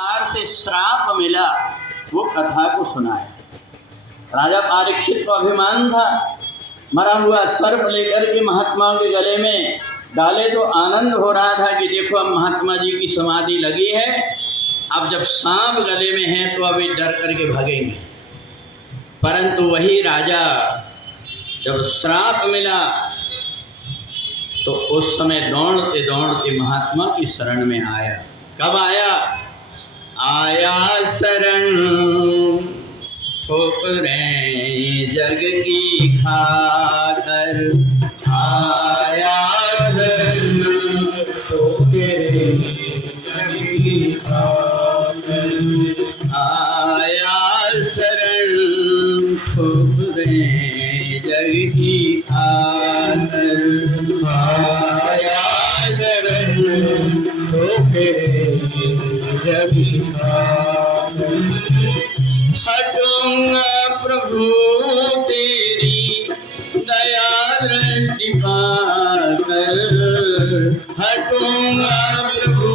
प्रकार से श्राप मिला वो कथा को सुनाया। राजा परीक्षित को अभिमान था, मरा हुआ सर्प लेकर के महात्मा के गले में डाले तो आनंद हो रहा था कि देखो अब महात्मा जी की समाधि लगी है, अब जब सांप गले में है तो अभी डर करके भागेंगे। परंतु वही राजा जब श्राप मिला तो उस समय दौड़ते दौड़ते महात्मा की शरण में आया। कब आया? आया शरण ठोकरें जग की खाकर, आया शरण ठोकरें जग की खाकर, आया शरण ठोकरें जग की खाकर, आया शरण ठोकरें जग की खाकर। हटूंगा प्रभु तेरी दया दृष्टि पाकर, हटूंगा प्रभु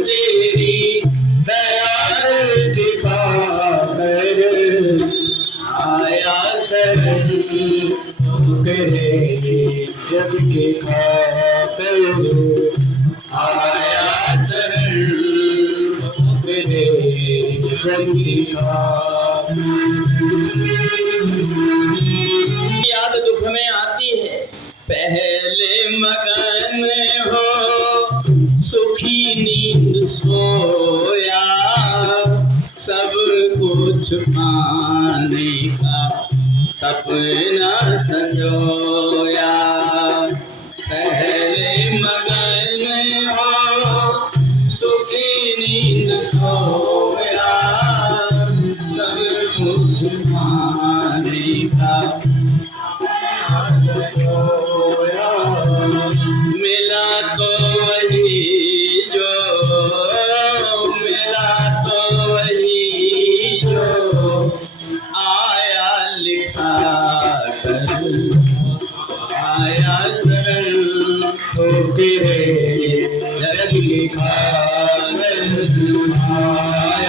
तेरी दया दृष्टि पाकर, आया शरण ठोकरें जग की खाकर, आया शरण ठोकरें जग की खाकर। याद दुख में आती है, पहले मगन हो सुखी नींद सोया, सब कुछ पाने का सपना संजोया। पहले मगन हो सुखी नींद सोया, सब कुछ पाने का सोया। मिला तो वही जो, मिला तो वही जो आया लिखा कर, आया शरण ठोकरें जग की खाकर, आया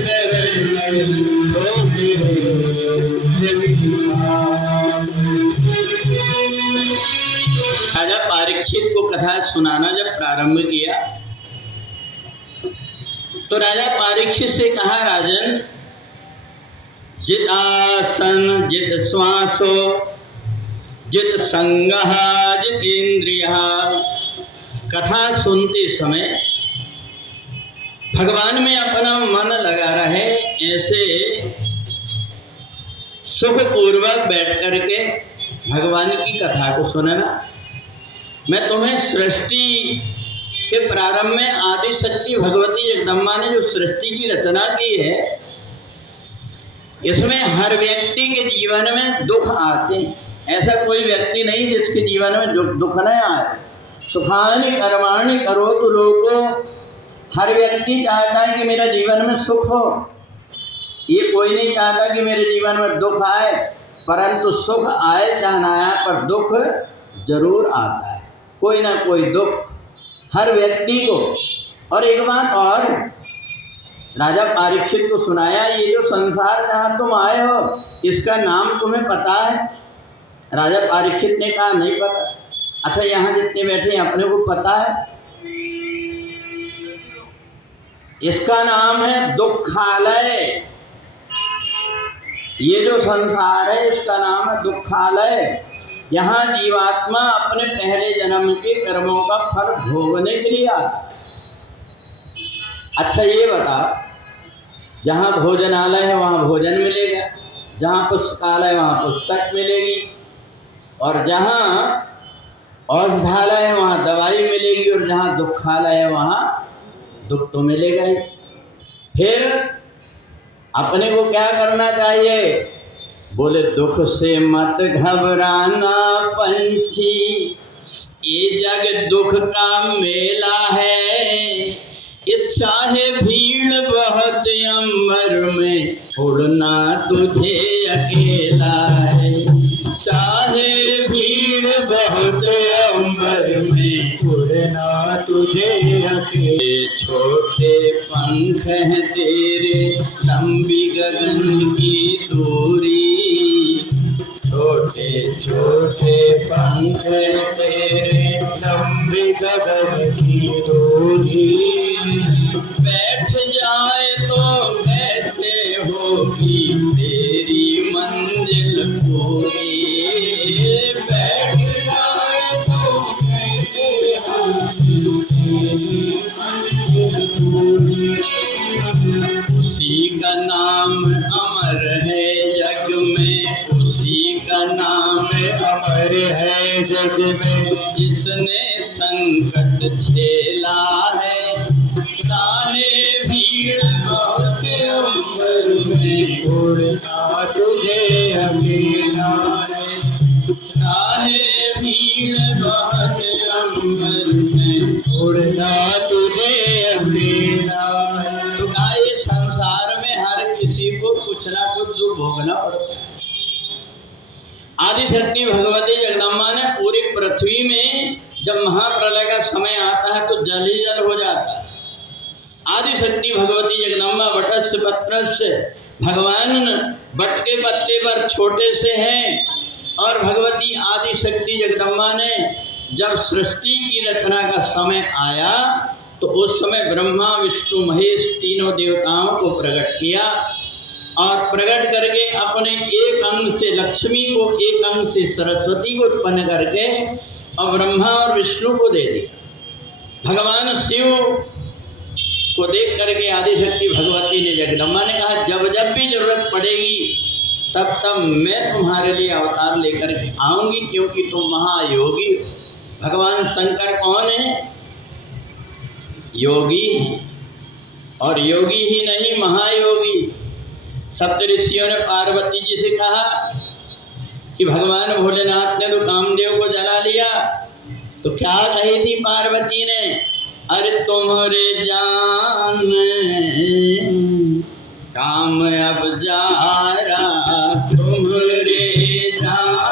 शरण ठोकरें जग की खाकर। राजा परीक्षित को कथा सुनाना जब प्रारंभ किया तो राजा परीक्षित से कहा, राजन जित आसन जित श्वासो जित संगः जित इंद्रियः। कथा सुनते समय भगवान में अपना मन लगा रहे, ऐसे सुखपूर्वक बैठ करके भगवान की कथा को सुनना। मैं तुम्हें सृष्टि के प्रारंभ में आदि शक्ति भगवती जगदम्बा ने जो सृष्टि की रचना की है, इसमें हर व्यक्ति के जीवन में दुख आते हैं। ऐसा कोई व्यक्ति नहीं जिसके जीवन में दुख न आए। सुखानि कर्माणि करोतु लोको। हर व्यक्ति चाहता है कि मेरा जीवन में सुख हो, ये कोई नहीं चाहता कि मेरे जीवन में दुख आए। परंतु सुख आए चाहे ना आए, पर दुख जरूर आता है, कोई ना कोई दुख हर व्यक्ति को। और एक बात और राजा परीक्षित को सुनाया, ये जो संसार जहाँ तुम आए हो इसका नाम तुम्हें पता है? राजा परीक्षित ने कहा नहीं पता। अच्छा, यहाँ जितने बैठे हैं अपने को पता है? इसका नाम है दुखालय। ये जो संसार है इसका नाम है दुखालय। यहाँ जीवात्मा अपने पहले जन्म के कर्मों का फल भोगने के लिए आता है। अच्छा ये बता, जहाँ भोजनालय है वहाँ भोजन मिलेगा, जहाँ पुस्तकालय है वहाँ पुस्तक मिलेगी, और जहाँ औषधालय है वहाँ दवाई मिलेगी, और जहाँ दुखालय है वहाँ दुख तो मिलेगा ही। फिर अपने को क्या करना चाहिए? बोले दुख से मत घबराना पंछी, ये जग दुख का मेला है। ये चाहे भीड़ बहुत अंबर में, उड़ना तुझे अकेला है। चाहे भीड़ बहुत अंबर में, उड़ना तुझे अकेले। छोटे पंख हैं तेरे लंबी गगन की दूरी, छोटे छोटे पंख हैं तेरे लंबी गगन की दूरी, बैठ जाए तो कैसे होगी तेरी मंजिल पूरी, बैठ जाए तो कैसे होगी तेरी मंजिल पूरी। उसी का नाम अमर है जग में, उसी का नाम अमर है जग में, जिसने संकट झेला है, सारे भीड़ बहुत अंबर में, उड़ना तुझे अकेला है, सारे भीड़ बहुत अंबर में, उड़ना तुझे अकेला है। तो कहा ये संसार में हर किसी को कुछ ना कुछ दुख भोगना पड़ता है। आदिशक्ति भगवती जगदम्बा ने पूरी पृथ्वी में जब महाप्रलय का समय आता है तो जल ही जल हो जाता है। आदिशक्ति भगवती जगदम्बा वटस्य पत्रस्य, भगवान बट के पत्ते पर छोटे से हैं, और भगवती आदिशक्ति जगदम्बा ने जब सृष्टि की रचना का समय आया तो उस समय ब्रह्मा विष्णु महेश तीनों देवताओं को प्रकट किया, और प्रकट करके अपने एक अंग से लक्ष्मी को, एक अंग से सरस्वती को उत्पन्न करके और ब्रह्मा और विष्णु को दे दिया। भगवान शिव को देख करके आदिशक्ति भगवती ने जगदम्बा ने कहा जब जब भी जरूरत पड़ेगी तब तब मैं तुम्हारे लिए अवतार लेकर के आऊंगी, क्योंकि तुम महायोगी हो। भगवान शंकर कौन है? योगी, और योगी ही नहीं महायोगी। सप्तऋषियों ने पार्वती जी से कहा कि भगवान भोलेनाथ ने तो कामदेव को जला लिया, तो क्या कही थी पार्वती ने? अरे तुम्हारे जान काम अब जा रहा, तुम्हारे जान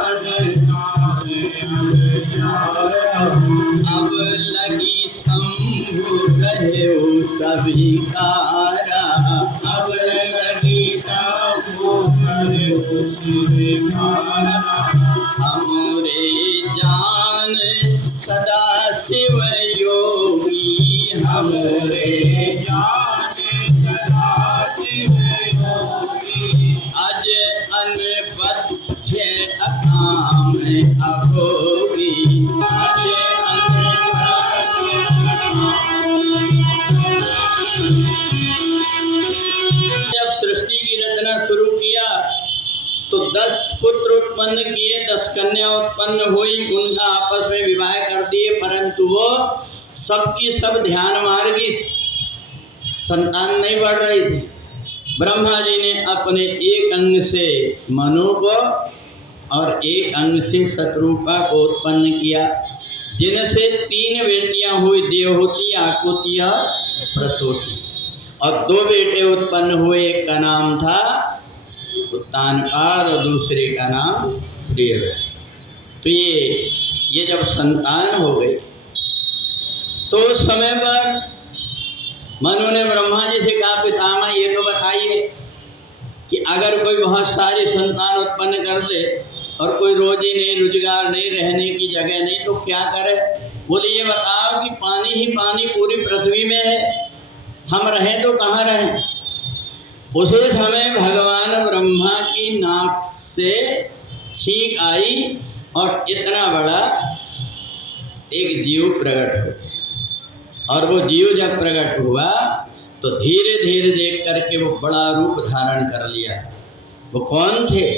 अब लगी शंभु रहे सभी कारा, अब लगी शंभु रहे सभी कारा, हमरे जान सदा शिव योगी, हमरे जान सदा शिव योगी, अज अनबद्ध अकाम अभोगी, अज जब सृष्टि की रचना शुरू किया तो 10 पुत्र उत्पन्न किए, 10 कन्या उत्पन्न हुई, उनका आपस में विवाह कर दिए, परंतु वो सबकी सब ध्यान मार्गी, संतान नहीं बढ़ रही थी। ब्रह्मा जी ने अपने एक अंग से मनु को और एक अंग से शत्रुपा को उत्पन्न किया, जिनसे 3 बेटियां हुई, देवहूति, आकुति और प्रसूति, और 2 बेटे उत्पन्न हुए। एक का नाम था उत्तानपाद और दूसरे का नाम प्रिय। तो ये जब संतान हो गई तो उस समय पर मनु ने ब्रह्मा जी से कहा पितामह ये तो बताइए कि अगर कोई बहुत सारी संतान उत्पन्न कर दे और कोई रोजी नहीं, रोजगार नहीं, रहने की जगह नहीं, तो क्या करे? बोले ये बताओ कि पानी ही पानी पूरी पृथ्वी में है, हम रहें तो कहाँ रहें? उसी समय भगवान ब्रह्मा की नाक से छींक आई और इतना बड़ा एक जीव प्रकट हुआ, और वो जीव जब प्रकट हुआ तो धीरे धीरे देख करके वो बड़ा रूप धारण कर लिया। वो कौन थे?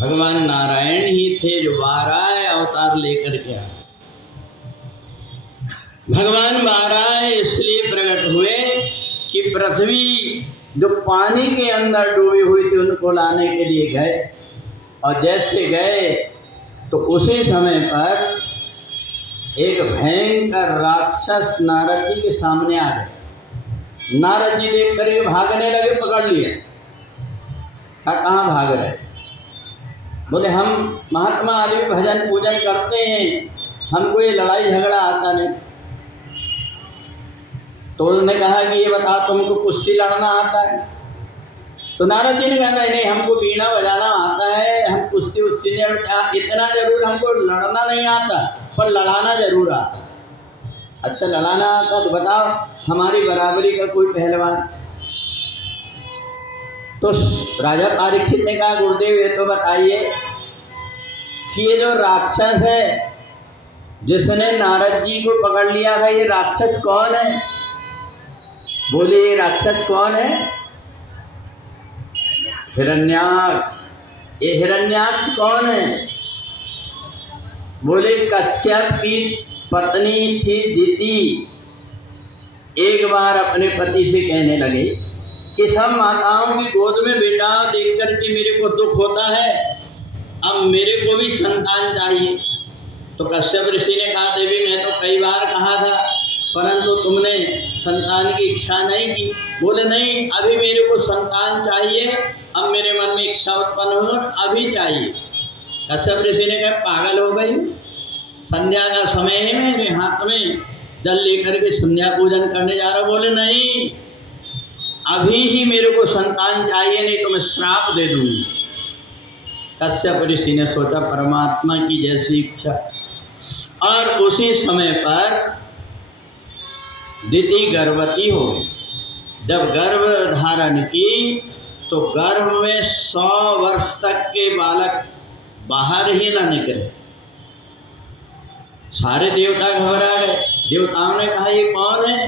भगवान नारायण ही थे, जो 12 अवतार लेकर के आए। भगवान 12 इसलिए प्रकट हुए कि पृथ्वी जो पानी के अंदर डूबी हुई थी उनको लाने के लिए गए, और जैसे गए तो उसी समय पर एक भयंकर राक्षस नारद जी के सामने आ गए। नारद जी देख करके भागने लगे, पकड़ लिए। कहाँ भाग रहे? बोले हम महात्मा आदमी भजन पूजन करते हैं, हमको ये लड़ाई झगड़ा आता नहीं। तो उसने कहा कि ये बता तुमको कुश्ती लड़ना आता है? तो नारद जी ने कहा नहीं नहीं, हमको वीणा बजाना आता है, हम कुश्ती उश्ती नहीं लड़ता, इतना जरूर हमको लड़ना नहीं आता पर लड़ाना जरूर आता। अच्छा लड़ाना आता तो बताओ हमारी बराबरी का कोई पहलवान। तो राजा परीक्षित ने कहा गुरुदेव ये तो बताइए कि ये जो राक्षस है जिसने नारद जी को पकड़ लिया था, ये राक्षस कौन है? बोले ये राक्षस कौन है? हिरण्याक्ष। ये हिरण्याक्ष कौन है? बोले कश्यप की पत्नी थी दिति। एक बार अपने पति से कहने लगे कि सब माताओं की गोद में बेटा देख करके मेरे को दुख होता है, अब मेरे को भी संतान चाहिए। तो कश्यप ऋषि ने कहा देवी मैं तो कई बार कहा था परंतु तुमने संतान की इच्छा नहीं की। बोले नहीं अभी मेरे को संतान चाहिए, अब मेरे मन में इच्छा उत्पन्न हो अभी चाहिए। कश्यप ऋषि ने कहा पागल हो गई, संध्या का समय है, मेरे हाथ में जल लेकर के संध्या पूजन करने जा रहा। बोले नहीं अभी ही मेरे को संतान चाहिए, नहीं तो मैं श्राप दे दूंगी। कश्यप ऋषि ने सोचा परमात्मा की जैसी इच्छा, और उसी समय पर दिति गर्भवती हो गई। जब गर्भ धारण की तो गर्भ में 100 वर्ष तक के बालक बाहर ही न निकले। सारे देवता घबरा गए। देवताओं ने कहा ये कौन है?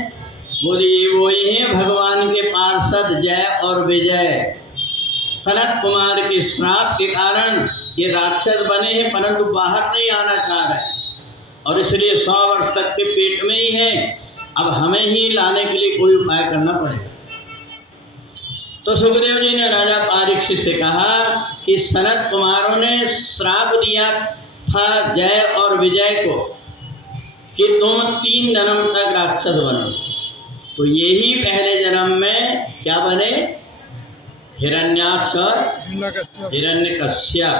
बोले ये वही है भगवान के पार्षद जय और विजय। सनत कुमार के श्राप के कारण ये राक्षस बने हैं परंतु बाहर नहीं आना चाह रहे और इसलिए 100 वर्ष तक के पेट में ही है। अब हमें ही लाने के लिए कोई उपाय करना पड़ेगा। तो सुखदेव जी ने राजा परीक्षित से कहा कि सनत कुमारों ने श्राप दिया था जय और विजय को कि तुम 3 जन्म तक राक्षस बनो। तो यही पहले जन्म में क्या बने? हिरण्याक्ष और हिरण्यकश्यप।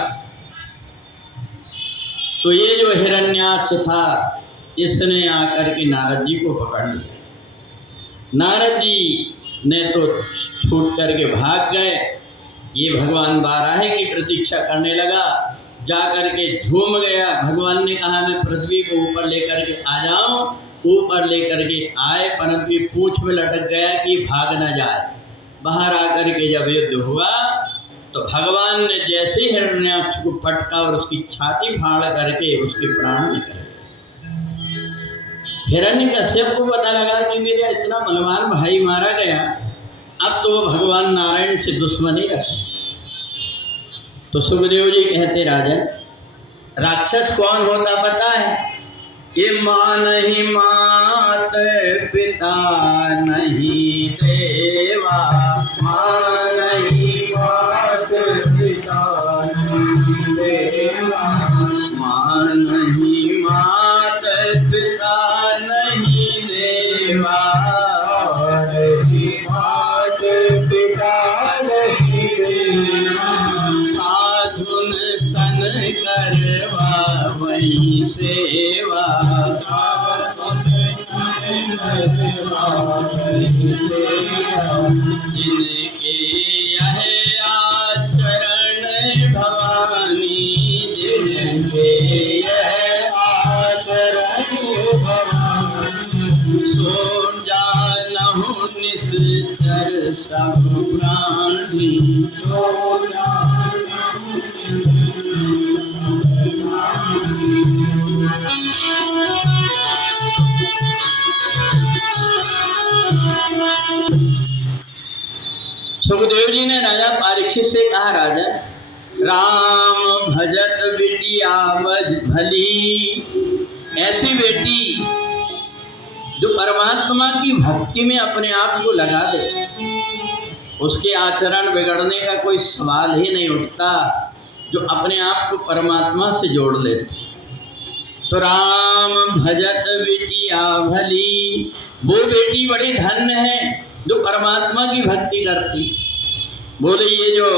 तो ये जो हिरण्याक्ष था इसने आकर के नारद जी को पकड़ लिया। नारद जी ने तो छूट करके भाग गए। ये भगवान बाराह की प्रतीक्षा करने लगा, जा करके झूम गया। भगवान ने कहा मैं पृथ्वी को ऊपर लेकर के आ जाऊं, ऊपर लेकर के आए परंतु ये पूंछ में लटक गया कि भाग न जाए। बाहर आकर के जब युद्ध हुआ तो भगवान ने जैसे ही हिरण्याक्ष को पटका और उसकी छाती फाड़ करके उसके प्राण निकल गए। हिरण्यकश्यप को पता लगा कि मेरा इतना बलवान भाई मारा गया, अब तो वो भगवान नारायण से दुश्मनी रखे। तो सुखदेव जी कहते राजन राक्षस कौन होता पता है? ये माँ नहीं मात पिता नहीं देवा, माँ नहीं मात पिता नहीं देवा, माँ नहीं मात पिता नहीं देवा, नहीं मात पिता नहीं देवा, साधुन सन करवा वही सेवा, जिनके यह आचरण भवानी, जिनके यह आचरण भवानी, सो जानहु निश्चर सब प्राणी, सो जानहु सुखदेव जी ने राजा परीक्षित से कहा राजन राम भजत बिटिया भली, ऐसी बेटी जो परमात्मा की भक्ति में अपने आप को लगा दे, उसके आचरण बिगड़ने का कोई सवाल ही नहीं उठता, जो अपने आप को परमात्मा से जोड़ लेते। तो राम भजत बिटिया भली, वो बेटी बड़ी धन्य है जो परमात्मा की भक्ति करती। बोले ये जो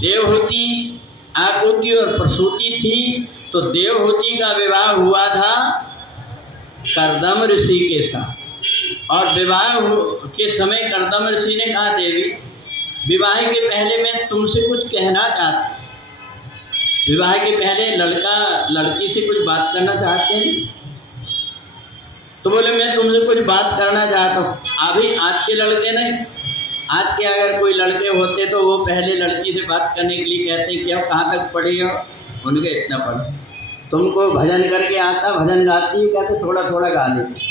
देवहूति, आकुति और प्रसूति थी, तो देवहूति का विवाह हुआ था कर्दम ऋषि के साथ और विवाह के समय कर्दम ऋषि ने कहा, देवी विवाह के पहले मैं तुमसे कुछ कहना चाहता। विवाह के पहले लड़का लड़की से कुछ बात करना चाहते हैं। तो बोले मैं तुमसे कुछ बात करना चाहता हूँ। अभी आज के लड़के नहीं, आज के अगर कोई लड़के होते तो वो पहले लड़की से बात करने के लिए कहते कि अब कहाँ तक पढ़ी हो, उनके इतना पढ़े। तुमको भजन करके आता, भजन गाती है, कहते थोड़ा थोड़ा गा लेती।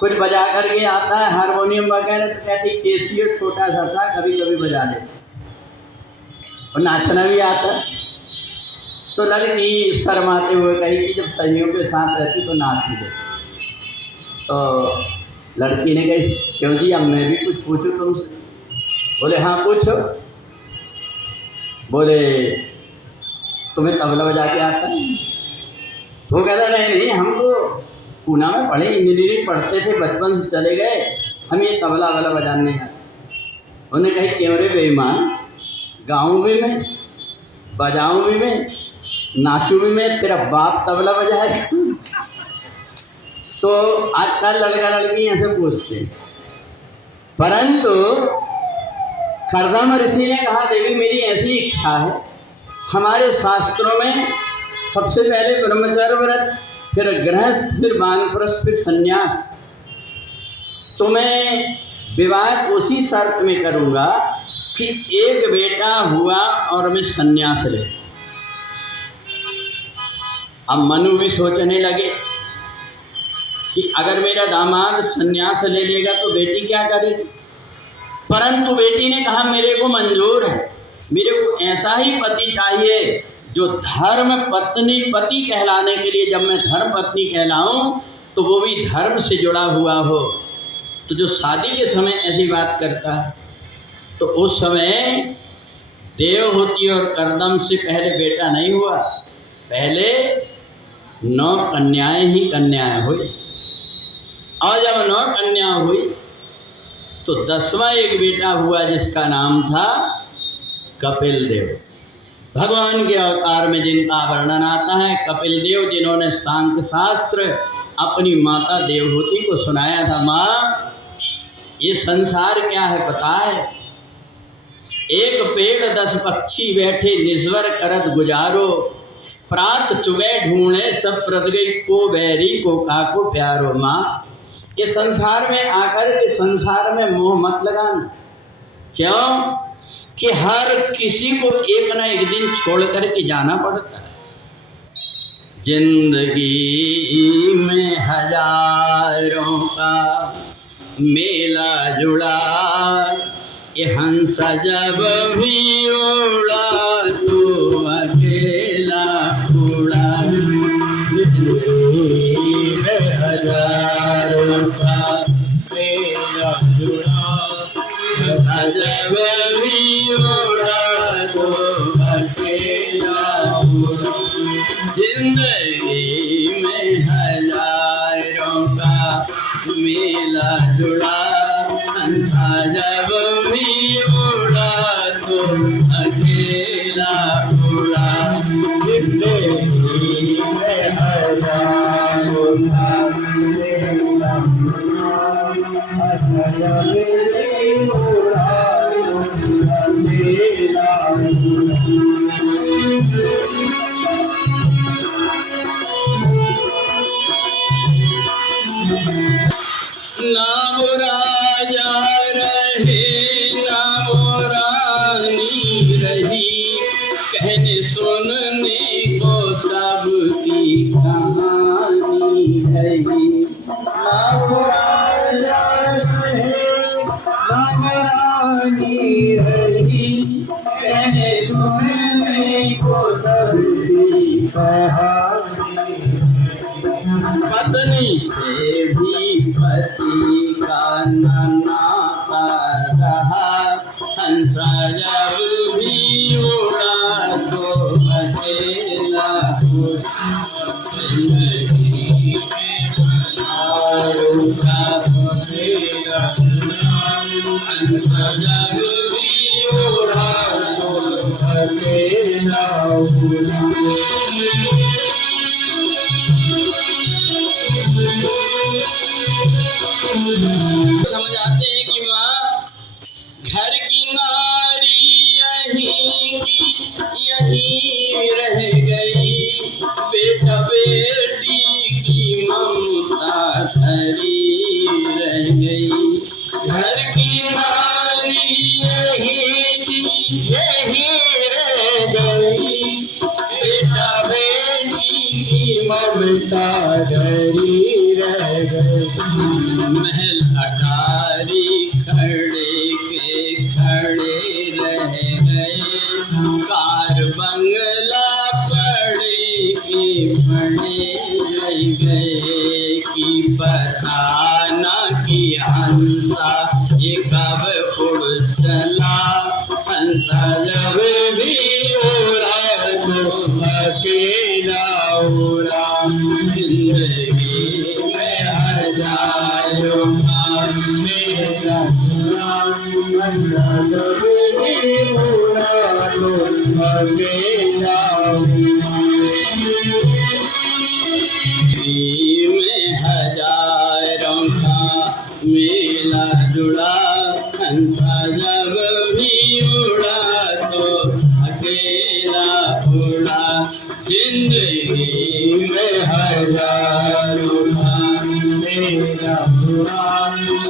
कुछ बजा करके आता है हारमोनियम वगैरह, तो कहती केसियो छोटा सा था, कभी कभी बजा लेते। और नाचना भी आता। तो लड़की शर्माते हुए कही कि जब सहेलियों के साथ रहती तो नाच ही लेती। तो लड़की ने कही, क्यों जी अब मैं भी कुछ पूछूं तुमसे? बोले हाँ पूछो। बोले तुम्हें तबला बजा के आता है? वो कहता नहीं, हम तो पूना में पढ़े, इंजीनियरिंग पढ़ते थे, बचपन से चले गए, हम ये तबला वाला बजाने नहीं आते। उन्हें कही क्यों रे बेईमान, गाऊं भी मैं, बजाऊं भी मैं, नाचूं भी मैं, तेरा बाप तबला बजाए? तो आजकल लड़का लड़की ऐसे पूछते हैं। परंतु कर्दम ऋषि ने कहा, देवी मेरी ऐसी इच्छा है, हमारे शास्त्रों में सबसे पहले ब्रह्मचर्य व्रत, फिर गृहस्थ, फिर वानप्रस्थ, फिर संन्यास। तो मैं विवाह उसी शर्त में करूँगा कि एक बेटा हुआ और मैं संन्यास ले। अब मनु भी सोचने लगे कि अगर मेरा दामाद संन्यास ले लेगा तो बेटी क्या करेगी। परंतु बेटी ने कहा मेरे को मंजूर है, मेरे को ऐसा ही पति चाहिए जो धर्म पत्नी पति कहलाने के लिए, जब मैं धर्म पत्नी कहलाऊं तो वो भी धर्म से जुड़ा हुआ हो। तो जो शादी के समय ऐसी बात करता है, तो उस समय देवहूति और कर्दम से पहले बेटा नहीं हुआ, पहले 9 कन्याएं ही कन्याएं हुई। और जब 9 कन्या हुई तो 10वां एक बेटा हुआ जिसका नाम था कपिल देव। भगवान के अवतार में जिनका वर्णन आता है, कपिल देव, जिन्होंने सांख्य शास्त्र अपनी माता देवहूति को सुनाया था। माँ ये संसार क्या है पता है? एक पेड़ 10 पक्षी बैठे निस्वर करत गुजारो, प्रात चुगे ढूंढे सब प्रद गई, को बैरी को काको प्यारो। माँ ये संसार में आकर के संसार में मोह मत लगाना। क्यों कि हर किसी को एक ना एक दिन छोड़ करके जाना पड़ता है। जिंदगी में हजारों का मेला जुड़ा, ये हंस जब भी उड़ा तो अकेला उड़ा। जिंदगी में हजारों का मेला जुड़ा, जब भी उड़ा तो अकेला उड़ा। जिंदगी में हजारों का मेला जुड़ा, जब भी उड़ा तो अकेला उड़ा। जिंदगी में हजारों का मेला ना वो राजा रहे ना वो रानी रही, कहने सुनने को सबकी कहानी रही। ना वो राजा रहे ना वो रानी रही, कहने सुनने को सबकी कहानी। पत्नी से भी पति का नाता रहा, हंसा जब भी उड़ा तो अकेला उड़ा। जिंदगी में हजारों का मेला जुड़ा, हंसा जब भी उड़ा तो अकेला उड़ा। समझाते हैं कि माँ घर की नारी यहीं की यहीं रह गई, बेटा बेटी की ममता धरी रह गई। घर की नारी यहीं की यहीं रह गई, बेटा बेटी की ममता धरी रह गई। महल अटारी खड़े के खड़े रह गए, कार बंगला पड़े के पड़े रह गए। कि पता न कि हंसा ये कब उड़ चला, हंसा जब भी उड़ा तो अकेला उड़ा। जिंदगी में हजारों मेरा जब भी उड़ा तो अकेला में हजारों का मेला जुड़ा, हंसा जब भी उड़ा तो अकेला उड़ा। जिंदगी में हजारों का मेला जुड़ा,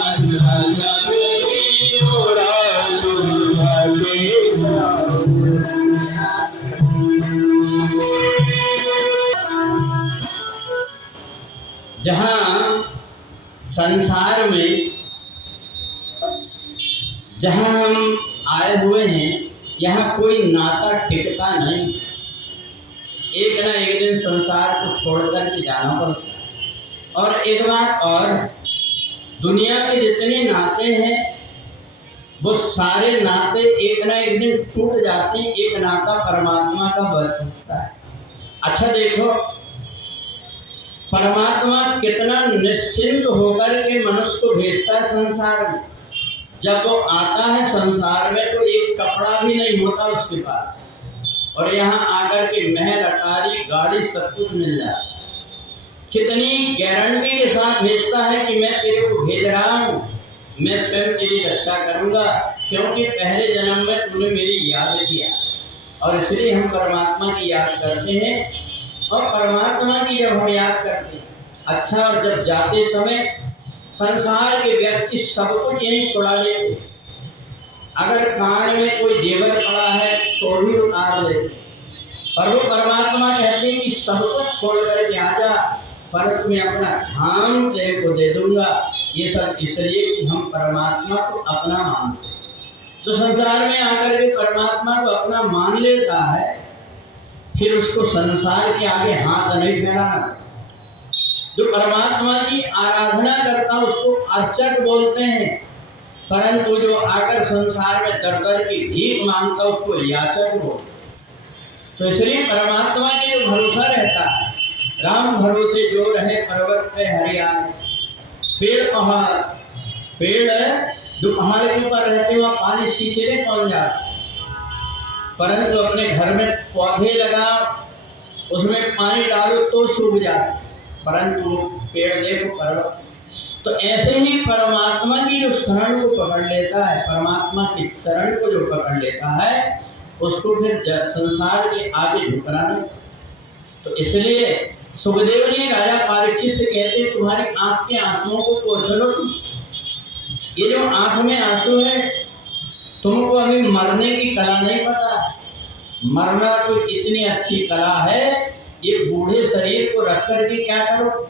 हंसा जब भी उड़ा तो अकेला उड़ा। जहाँ संसार में जहाँ हम आए हुए हैं, यहाँ कोई नाता टिकता नहीं। एक ना एक दिन संसार को छोड़कर के जाना पड़ता है। और एक बात और, दुनिया के जितने नाते हैं वो सारे नाते एक ना एक दिन टूट जाते हैं। एक नाता परमात्मा का बच सकता है। अच्छा देखो, परमात्मा कितना निश्चिंत होकर के मनुष्य को भेजता है संसार में। जब वो आता है संसार में तो एक कपड़ा भी नहीं होता उसके पास, और यहाँ आकर के महल अटारी गाड़ी सब कुछ मिल जाता है। कितनी गारंटी के साथ भेजता है कि मैं तेरे को भेज रहा हूँ, मैं स्वयं तेरी रक्षा करूंगा, क्योंकि पहले जन्म में तूने मेरी याद किया। और इसलिए हम परमात्मा की याद करते हैं। और परमात्मा की जब हम याद करते हैं, अच्छा, और जब जाते समय संसार के व्यक्ति सब कुछ यहीं छुड़ा लेते। अगर कान में कोई जेवर पड़ा है तो भी उतार लेते, पर वो परमात्मा कहते हैं कि सब कुछ छोड़ कर के आ जा, पर मैं अपना धाम तेरे को दे दूंगा। ये सब इसलिए कि हम परमात्मा को अपना मानते हैं। तो संसार में आकर के परमात्मा को अपना मान लेता है, फिर उसको संसार के आगे हाथ नहीं फैलाना। जो परमात्मा की आराधना करता उसको अर्चक बोलते हैं, परंतु जो आकर संसार में दर दर की भीख मांगता उसको याचक बोलते। तो इसलिए परमात्मा के जो भरोसा रहता है, राम भरोसे जो रहे पर्वत पे हरियाणा। पेड़ जो पहाड़ के ऊपर रहते वहाँ पानी सींचे नहीं पहुँच जाते, परंतु अपने घर में पौधे लगाओ, उसमें पानी डालो तो सूख जाते, परंतु पेड़ देखो पर्वत। तो ऐसे ही परमात्मा की जो शरण को पकड़ लेता है, परमात्मा की शरण को जो पकड़ लेता है, उसको फिर संसार के आगे झुकना नहीं। तो इसलिए सुखदेव जी राजा परीक्षित से कहते, तुम्हारी आंख के आंसुओं को पोंछ लो। ये जो आंख में आंसू है, तुमको अभी मरने की कला नहीं पता। मरना तो इतनी अच्छी कला है, ये बूढ़े शरीर को रख कर के क्या करो।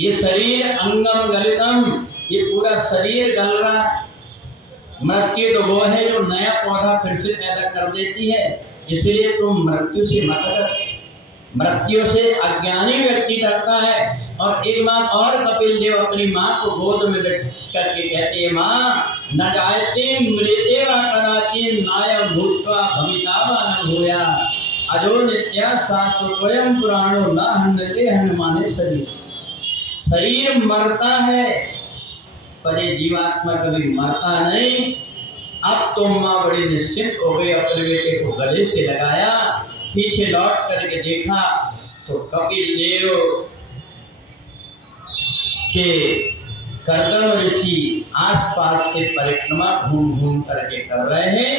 ये शरीर अंगम गलितम, ये पूरा शरीर गल रहा है। मृत्यु तो वो है जो नया पौधा फिर से पैदा कर देती है। इसलिए तुम मृत्यु से मत डरो। मृत्यु से अज्ञानी व्यक्ति डरता है। और एक बात और, कपिल देव अपनी माँ को गोद में बैठ करके कहते हैं, माँ न जायते मृते वा कदाचिन नायम भूत्वा भविता वा न भूया अजो नित्या शाश्वतोयम पुराणो न हन्यते हनुमाने शरीर। शरीर मरता है पर ये जीवात्मा कभी मरता नहीं। अब तो माँ बड़ी निश्चिंत हो गई, अपने बेटे को गले से लगाया, पीछे लौट करके देखा तो कपिल देव के कर्दम ऋषि आसपास के परिक्रमा घूम घूम करके कर रहे हैं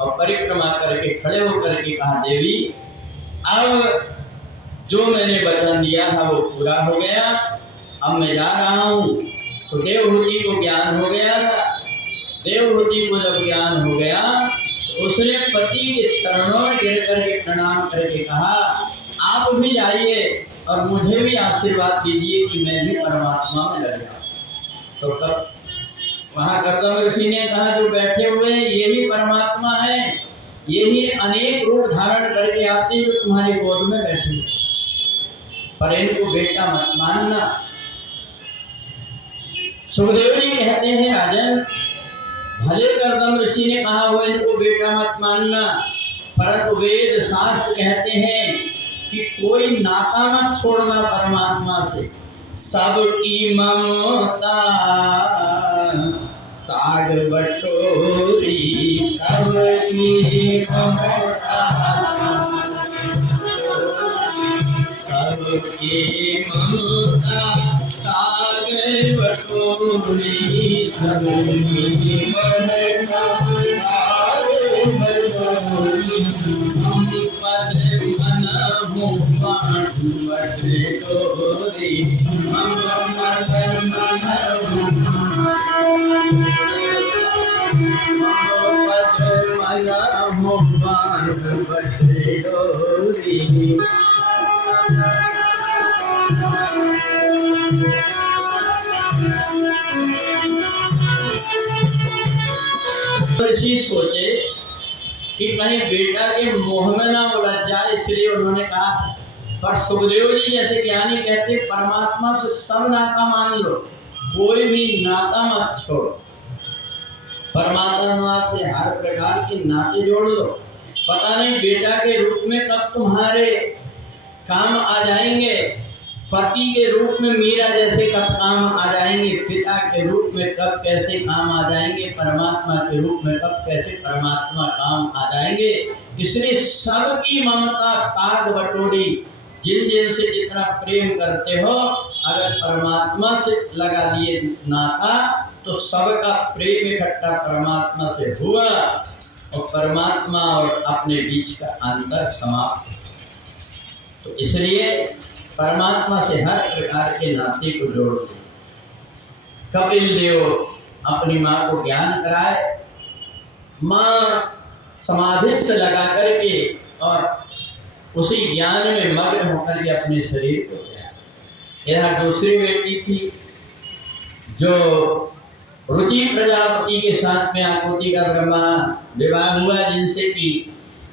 और परिक्रमा करके खड़े होकर के कहा, देवी अब जो मैंने वचन दिया था वो पूरा हो गया, अब मैं जा रहा हूँ। तो देवहूति को ज्ञान हो गया था। देवहूति को जब ज्ञान हो गया तो उसने पति के चरणों में गिर करके प्रणाम करके कहा, आप भी जाइए और मुझे भी आशीर्वाद दीजिए कि मैं भी परमात्मा में लग जाऊं। तो तब वहां कर्दम ऋषि ने कहा, जो बैठे हुए हैं यही परमात्मा है, यही अनेक रूप धारण करके आते जो तुम्हारी गोद में बैठे हैं, पर इनको बेटा मत मानना। सुखदेव जी कहते हैं, राजन भले कर्दम ऋषि ने कहा हो इनको बेटा मत मानना, परंतु वेद शास्त्र कहते हैं कि कोई नाता मत छोड़ना परमात्मा से। सबकी ममता साग बटोरी, सबकी ममता सबकी ममता साग बटोरी, सबकी ममता साग बटोरी। हम पद मनहु बाँट बटोरी, हम पद मनहु ऋषि सोचे कि कहीं बेटा के मुंह में ना उलझ जाए, इसलिए उन्होंने कहा। पर सुखदेव जी जैसे ज्ञानी कहते, परमात्मा से सब नाता मान लो, कोई भी नाता मत छोड़ो। परमात्मा से हर प्रकार के नाते जोड़ लो। पता नहीं बेटा के रूप में कब तुम्हारे काम आ जाएंगे, पति के रूप में मीरा जैसे कब काम आ जाएंगे, पिता के रूप में कब कैसे काम आ जाएंगे, परमात्मा के रूप में कब कैसे परमात्मा काम आ जाएंगे। इसलिए सबकी ममता ताग बटोरी, जिन जिन से जितना प्रेम करते हो, अगर परमात्मा से लगा लिए नाता तो सबका प्रेम इकट्ठा परमात्मा से हुआ और परमात्मा और अपने बीच का अंतर समाप्त। तो इसलिए परमात्मा से हर प्रकार के नाते को जोड़ दो। कपिल देव अपनी माँ को ज्ञान कराए, माँ समाधिस्थ लगा करके और उसी ज्ञान में मग्न होकर के अपने शरीर को गया। यह दूसरी बेटी थी जो रुचि प्रजापति के साथ में आकृति का ब्रह्मा विवाह हुआ, जिनसे कि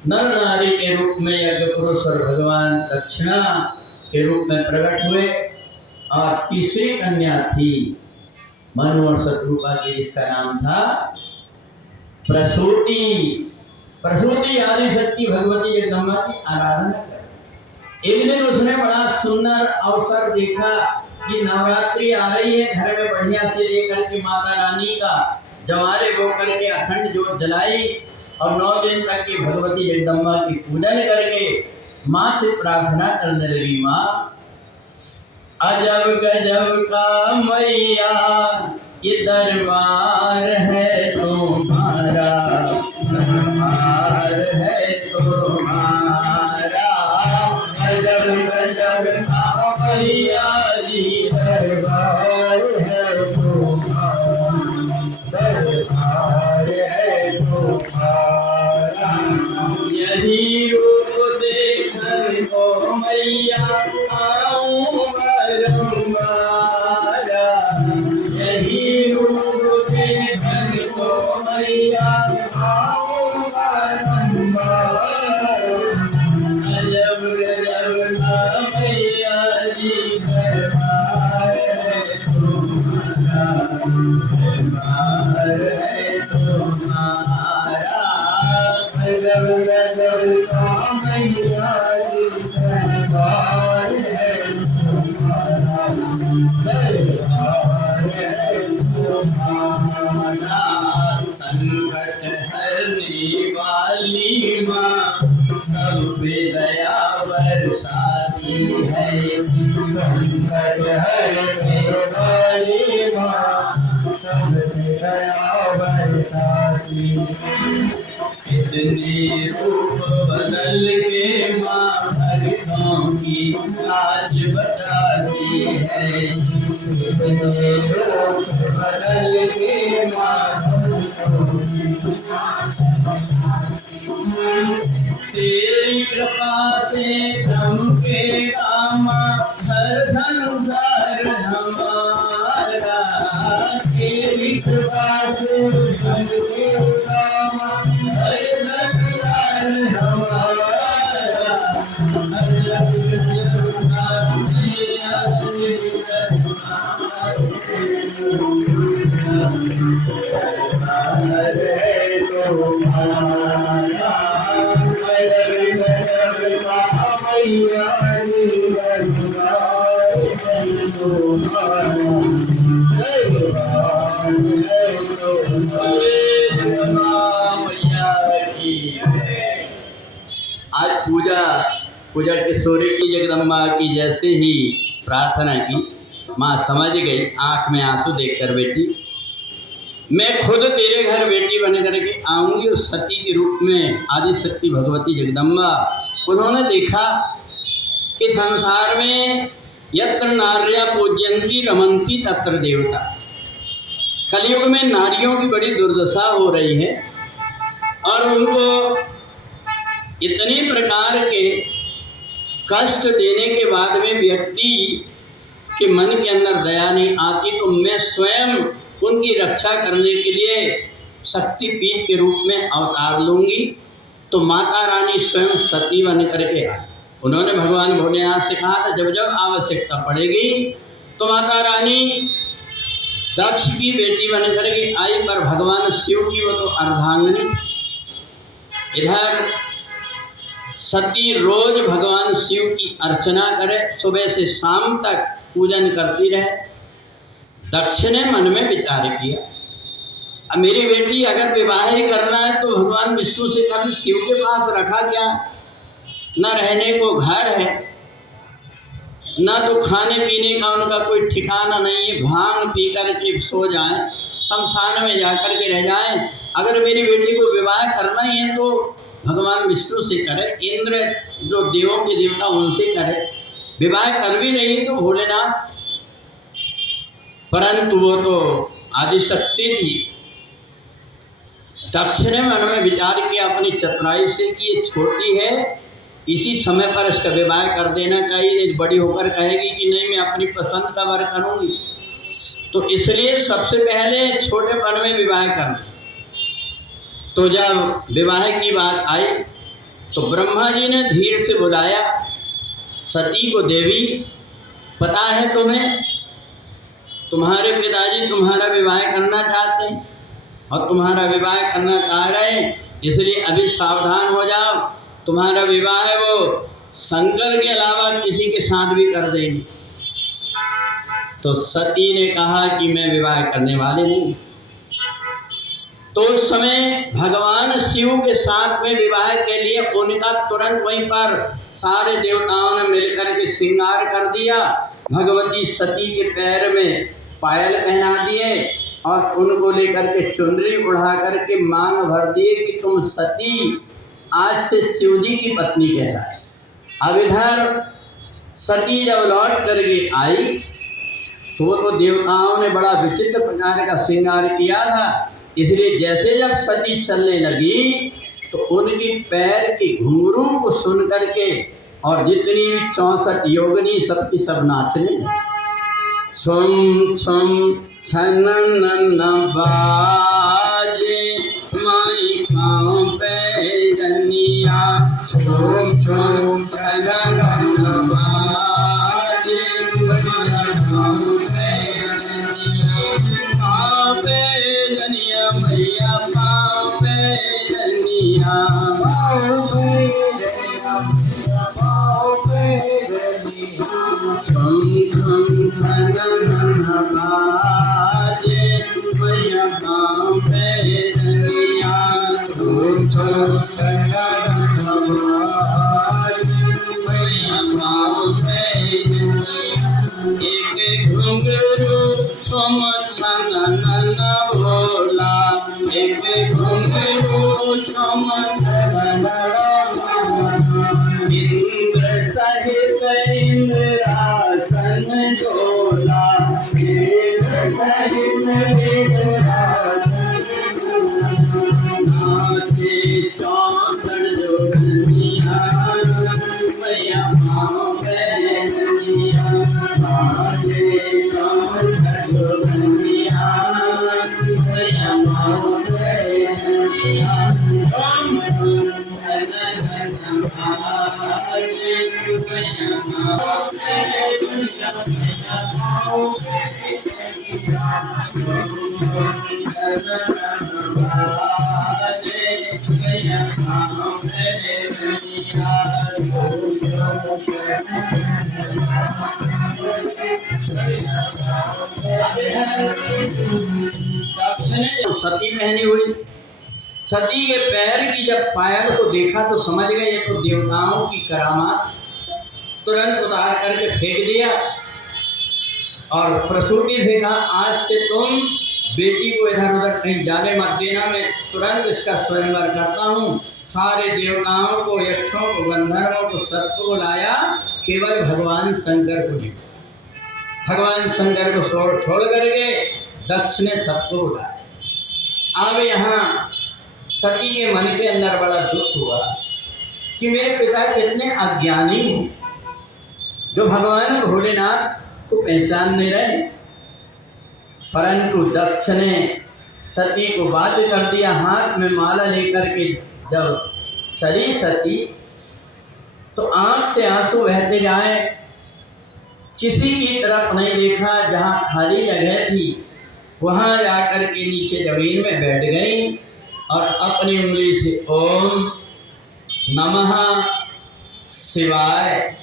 नर नारी के रूप में यज्ञ पुरुष और भगवान दक्षिणा के रूप में प्रकट हुए। और तीसरी कन्या थी मनु और शत्रुपा की, जिसका नाम था प्रसूति। प्रसूति आदि शक्ति भगवती जगदम्बा की आराधना कर। एक दिन उसने बड़ा सुंदर अवसर देखा कि नवरात्रि आ रही है, घर में बढ़िया से लेकर के माता रानी का जवारे गो करके अखंड जोत जलाई और 9 दिन तक की भगवती जगदम्बा की पूजन करके माँ से प्रार्थना करने लगी, माँ अजब गजब का मैया ये दरबार है तुम्हारा, दरबार है तुम्हारा, अजब गजब का मैया जी दरबार है तुम्हारा, दरबार है तुम्हारा। यही रूप देखकर को मैया आऊं बरमारा, यही रूप देखकर को मैया आऊं बरमारा। अजब गजब का मैया जी दरबार है तुम्हारा, दरबार है तुम्हारा, अजब गजब का मैया जी दरबार है तुम्हारा, दरबार है तुम्हारा। संकट हरने वाली माँ सब पे दया बरसाती है, संकट हरने वाली माँ कितने रूप बदल के माँ भक्तों की लाज बचाती है। कितने रूप बदल के माँ तेरी कृपा से चमकेगा माँ हर संसार हमारा। तेरी कृपा से चमकेगा माँ हर संसार हमारा। आज पूजा किशोरी की जगदम्बा की जैसे ही प्रार्थना की, माँ समझ गई, आंख में आंसू देखकर बेटी मैं खुद तेरे घर बेटी बन करके आऊंगी उस सती के रूप में। आदि शक्ति भगवती जगदम्बा उन्होंने देखा कि संसार में यत्र नार्या पूज्यंती रमंती तत्र देवता। कलयुग में नारियों की बड़ी दुर्दशा हो रही है और उनको इतने प्रकार के कष्ट देने के बाद में व्यक्ति के मन के अंदर दया नहीं आती, तो मैं स्वयं उनकी रक्षा करने के लिए शक्तिपीठ के रूप में अवतार लूंगी। तो माता रानी स्वयं सती बन करके आई। उन्होंने भगवान भोलेनाथ से कहा था जब जब आवश्यकता पड़ेगी तो माता रानी दक्ष की बेटी बन करके आई। पर भगवान शिव की वो तो अर्धांगिनी। इधर सती रोज भगवान शिव की अर्चना करे, सुबह से शाम तक पूजन करती रहे। दक्ष ने मन में विचार किया, अब मेरी बेटी अगर विवाह ही करना है तो भगवान विष्णु से कभी शिव के पास रखा क्या? न रहने को घर है, न तो खाने पीने का उनका कोई ठिकाना नहीं है। भांग पी कर के सो जाएं, शमशान में जाकर के रह जाएं। अगर मेरी बेटी को विवाह करना ही है तो भगवान विष्णु से करे, इंद्र जो देवों के देवता उनसे करे। विवाह कर भी नहीं तो भोलेनाथ, परंतु वो तो आदिशक्ति थी। दक्ष ने मन में विचार किया अपनी चतुराई से कि ये छोटी है, इसी समय पर इसका विवाह कर देना चाहिए, नहीं बड़ी होकर कहेगी कि नहीं मैं अपनी पसंद का वर करूंगी। तो इसलिए सबसे पहले छोटेपन में विवाह करना। तो जब विवाह की बात आई तो ब्रह्मा जी ने धीरे से बुलाया सती को, देवी पता है तुम्हें, तुम्हारे पिताजी तुम्हारा विवाह करना चाहते हैं और तुम्हारा विवाह करना चाह रहे हैं, इसलिए अभी सावधान हो जाओ। तुम्हारा विवाह है वो शंकर के अलावा किसी के साथ भी कर देंगे। तो सती ने कहा कि मैं विवाह करने वाले नहीं। तो उस समय भगवान शिव के साथ में विवाह के लिए उनका तुरंत वहीं पर सारे देवताओं ने मिलकर के श्रृंगार कर दिया। भगवती सती के पैर में पायल पहना दिए और उनको लेकर के चुनरी उड़ा करके मांग भर दिए कि तुम सती आज से शिव जी की पत्नी कहलाए। अब इधर सती जब लौट करके आई तो देवताओं ने बड़ा विचित्र प्रकार का श्रृंगार किया था, इसलिए जैसे जब सती चलने लगी तो उनकी पैर की घुंघरू को सुन करके और जितनी भी 64 योगिनी सबकी सब नाचने लगी। छम छम छनन बाजे माई पाँव पे जनिया, छम छम छनन बाजे पाँव पे जनिया, मैया पाँव पे जनिया, एक घुंघरू भोला, एक इंद्र सहित इंद्रासन डोला, इंद्र सहित नाचे चौसठ जोगिनिया, मैया माँ बहनिया, नाचे चौसठ जोगिनिया, मैया माँ बहनिया। सती पहनी हुई, सती के पैर की जब पायल को देखा तो समझ गए ये तो देवताओं की करामात। तुरंत उतार करके फेंक दिया और प्रसूति से कहा आज से तुम बेटी को इधर उधर कहीं जाने मत देना, मैं तुरंत इसका स्वयंवर करता हूँ। सारे देवताओं को, यक्षों को, गंधर्वों को, सबको बुलाया, केवल भगवान शंकर को नहीं। भगवान शंकर को छोड़ करके दक्ष ने सबको बुलाया। अब यहाँ सती के मन के अंदर बड़ा दुख हुआ कि मेरे पिता कितने अज्ञानी हैं, जो भगवान भोलेनाथ को पहचान नहीं रहे। परंतु दक्ष ने सती को बाध्य कर दिया। हाथ में माला लेकर के जब चली सती तो आंख से आंसू बहते जाए, किसी की तरफ नहीं देखा। जहाँ खाली जगह थी वहाँ जाकर के नीचे जमीन में बैठ गई और अपनी उंगली से ओम नमः शिवाय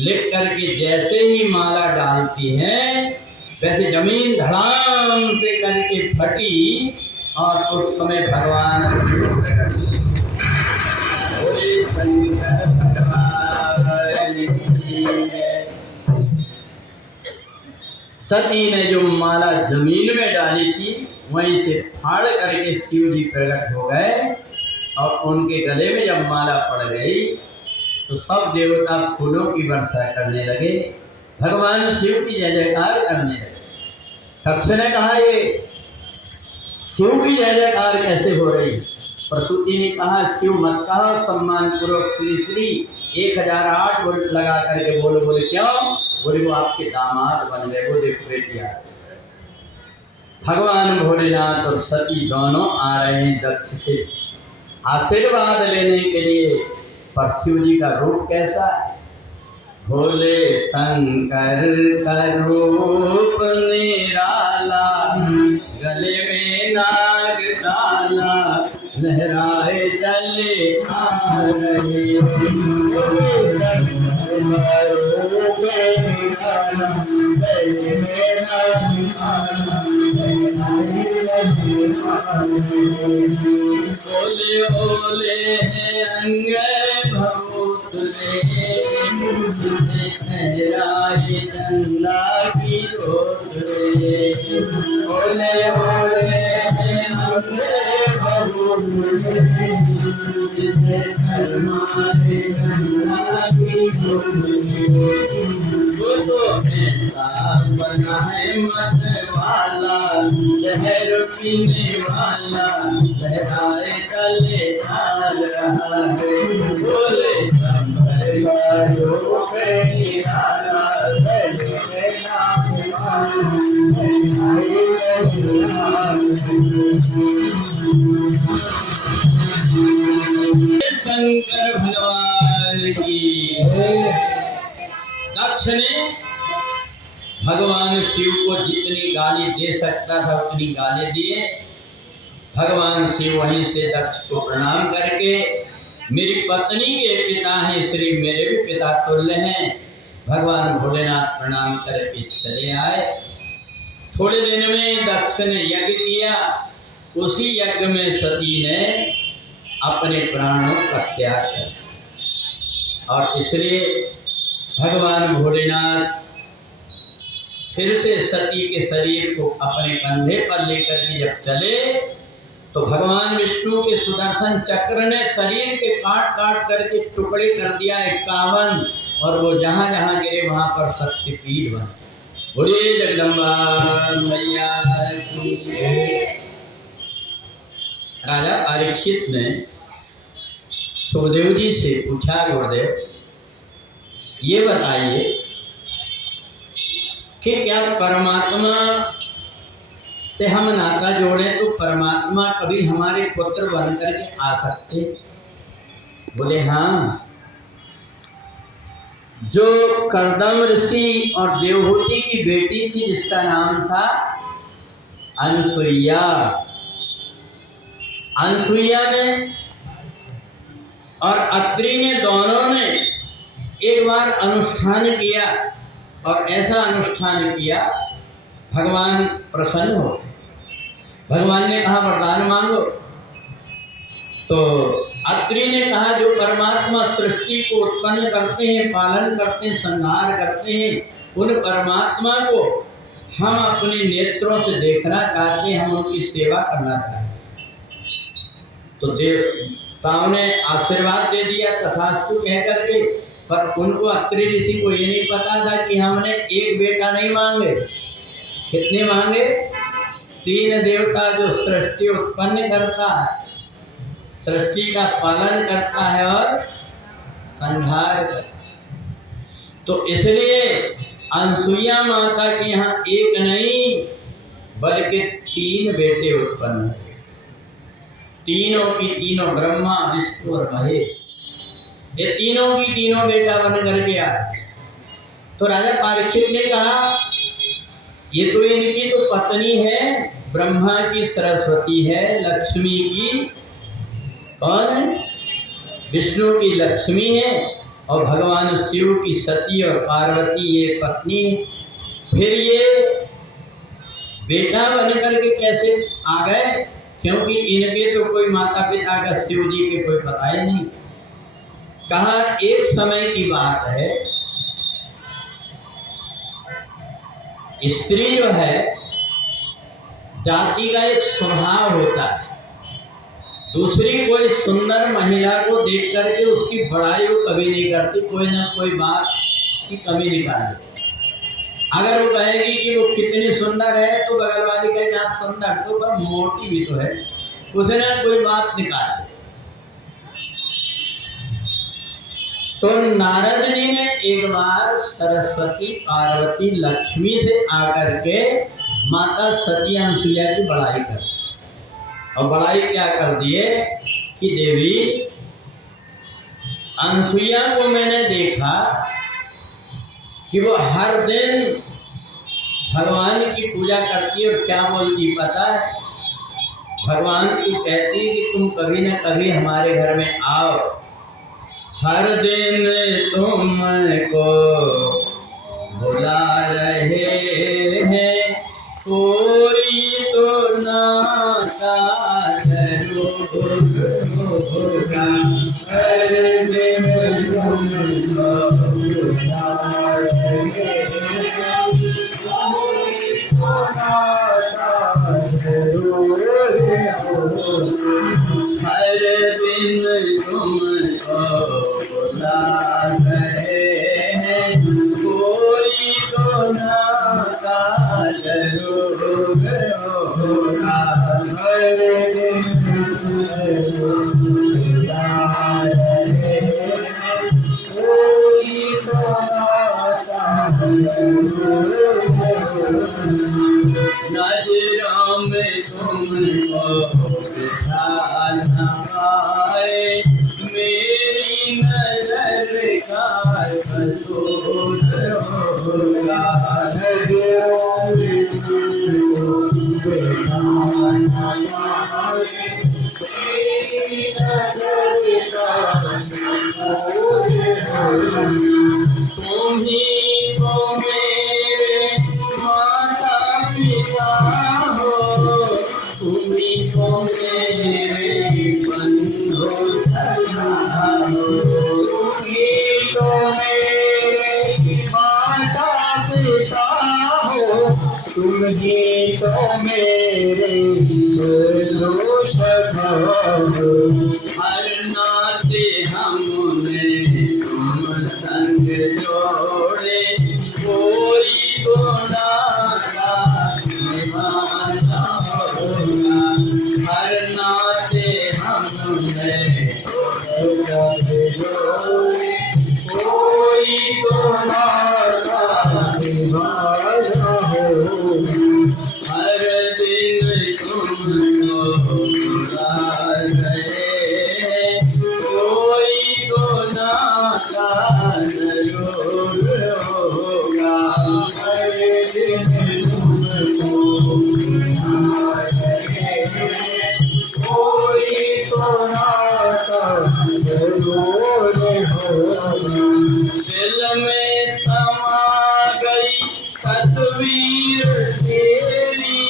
लिख करके जैसे ही माला डालती है वैसे जमीन धड़ाम से करके फटी और उस समय भगवान भोले शंकर भगवान की जय। सती ने जो माला जमीन में डाली थी वहीं से फाड़ करके शिव जी प्रकट हो गए और उनके गले में जब माला पड़ गई तो सब देवता फूलों की वर्षा करने लगे, भगवान शिव की जय जयकार करने लगे। दक्ष ने कहा ये शिव की जय जयकार कैसे हो रही? प्रसूति ने कहा शिव मत कहा, सम्मान पूर्वक श्री श्री 1008 बोल लगा करके बोलो। बोले क्यों? बोले वो आपके दामाद बन गए, वो देखो बेटिया। भगवान भोलेनाथ और सती दोनों आ रहे हैं दक्ष से आशीर्वाद लेने के लिए। पर शिव जी का रूप कैसा है? भोले शंकर का रूप निराला, गले में नाग डाला, लहराए चले आ रहे। ओले ओले अंग भूतले, लहराए चंदा की रोशनी। ओले ओले अंग भूतले, शर्माए चंदा की रोशनी। वो तो ऐसा बना है मत वाला, जहर पीने वाला, लहराए तले आ रहा है। बोले शंकर का रूप निराला, शंकर भगवान की। दक्ष ने भगवान शिव को जितनी गाली दे सकता था उतनी गाली दिए। भगवान शिव वहीं से दक्ष को प्रणाम करके, मेरी पत्नी के पिता हैं श्री मेरे भी पिता तुल्य हैं, भगवान भोलेनाथ प्रणाम करके चले आए। थोड़े दिन में दक्ष ने यज्ञ किया। उसी यज्ञ में सती ने अपने प्राणों का त्याग किया और इसलिए भगवान भोलेनाथ फिर से सती के शरीर को अपने कंधे पर लेकर के जब चले तो भगवान विष्णु के सुदर्शन चक्र ने शरीर के काट काट करके टुकड़े कर दिया 51, और वो जहां जहां गिरे वहां पर शक्तिपीठ बने। बोले जगदम्बा मैया की जय। राजा परीक्षित ने सुखदेव जी से पूछा, गुरुदेव ये बताइए कि क्या परमात्मा से हम नाता जोड़े तो परमात्मा कभी हमारे पुत्र बन करके आ सकते? बोले हाँ। जो कर्दम ऋषि और देवहूति की बेटी थी जिसका नाम था अनसुईया, अनसुईया ने और अत्रि ने दोनों ने एक बार अनुष्ठान किया, और ऐसा अनुष्ठान किया भगवान प्रसन्न हो। भगवान ने कहा वरदान मांगो। तो अत्रि ने कहा जो परमात्मा सृष्टि को उत्पन्न करते हैं, पालन करते हैं, संहार करते हैं, उन परमात्मा को हम अपने नेत्रों से देखना चाहते हैं, हम उनकी सेवा करना चाहते हैं। तो देवताओं ने आशीर्वाद दे दिया तथास्तु कह करके, पर उनको अत्रि ऋषि को ये नहीं पता था कि हमने एक बेटा नहीं मांगे, कितने मांगे? 3 देवता जो सृष्टि उत्पन्न करता है, सृष्टि का पालन करता है और संहार करता है। तो इसलिए अनसुईया माता के यहाँ एक नहीं बल्कि 3 बेटे उत्पन्न हुए, तीनों की तीनों, ब्रह्मा विष्णु और महेश, ये तीनों की तीनों बेटा बन करके आए। तो राजा परीक्षित ने कहा ये तो इनकी तो पत्नी है, ब्रह्मा की सरस्वती है, लक्ष्मी की कौन है? विष्णु की लक्ष्मी है, और भगवान शिव की सती और पार्वती ये पत्नी है। फिर ये बेटा बन करके कैसे आ गए? क्योंकि इनके तो कोई माता पिता का शिव जी के कोई पता ही नहीं। कहा एक समय की बात है, स्त्री जो है जाति का एक स्वभाव होता है, दूसरी कोई सुंदर महिला को देख करके उसकी बड़ाई वो कभी नहीं करती, कोई ना कोई बात की कमी निकाल देती। अगर वो कहेगी कि वो कितनी सुंदर है तो बगल वाली कहेगी हाँ सुंदर तो, पर मोटी भी तो है, कुछ ना कोई बात निकाल देती। तो नारद जी ने एक बार सरस्वती पार्वती लक्ष्मी से आकर के माता सती अनसुईया की बड़ाई कर, और बड़ाई क्या कर दिए कि देवी अनसुईया को मैंने देखा कि वो हर दिन भगवान की पूजा करती है, और क्या बोलती पता है? भगवान को कहती है कि तुम कभी न कभी हमारे घर में आओ, हर दिन तुमको बुला रहे हैं, कोई तो नाता जरूर होगा, हर दिन तुमको बुला रहे हैं, कोई तो नाता जरूर होगा, हर दिन तुमको बुला रहे हैं, कोई तो नाता जरूर होगा, हर दिन बुला रहे हैं, कोई तो नाता जरूर होगा, नजरों में तुमको बिठाना आए, मेरी नजर का कसूर होगा, नजरों में तुमको बिठाना आए, मेरी नजर का कसूर होगा, तुम्हीं को मेरे माता पिता हो, तुम्हीं को मेरे बंधु सखा हो, तुम्हीं तो मेरे माता पिता हो, तुम्हीं तो मेरे बंधु हर नाते हमने तुम संग जोड़े, कोई तो नाता निभाना होगा। हर नाते हमने तुम संग जोड़े, कोई तो नाता निभाना होगा। हर दिन तुमको बुला रहे, कोई तो नाता जरूर होगा। हर दिन तुमको बुला रहे, कोई तो नाता जरूर होगा। दिल में समा गई तस्वीर तेरी,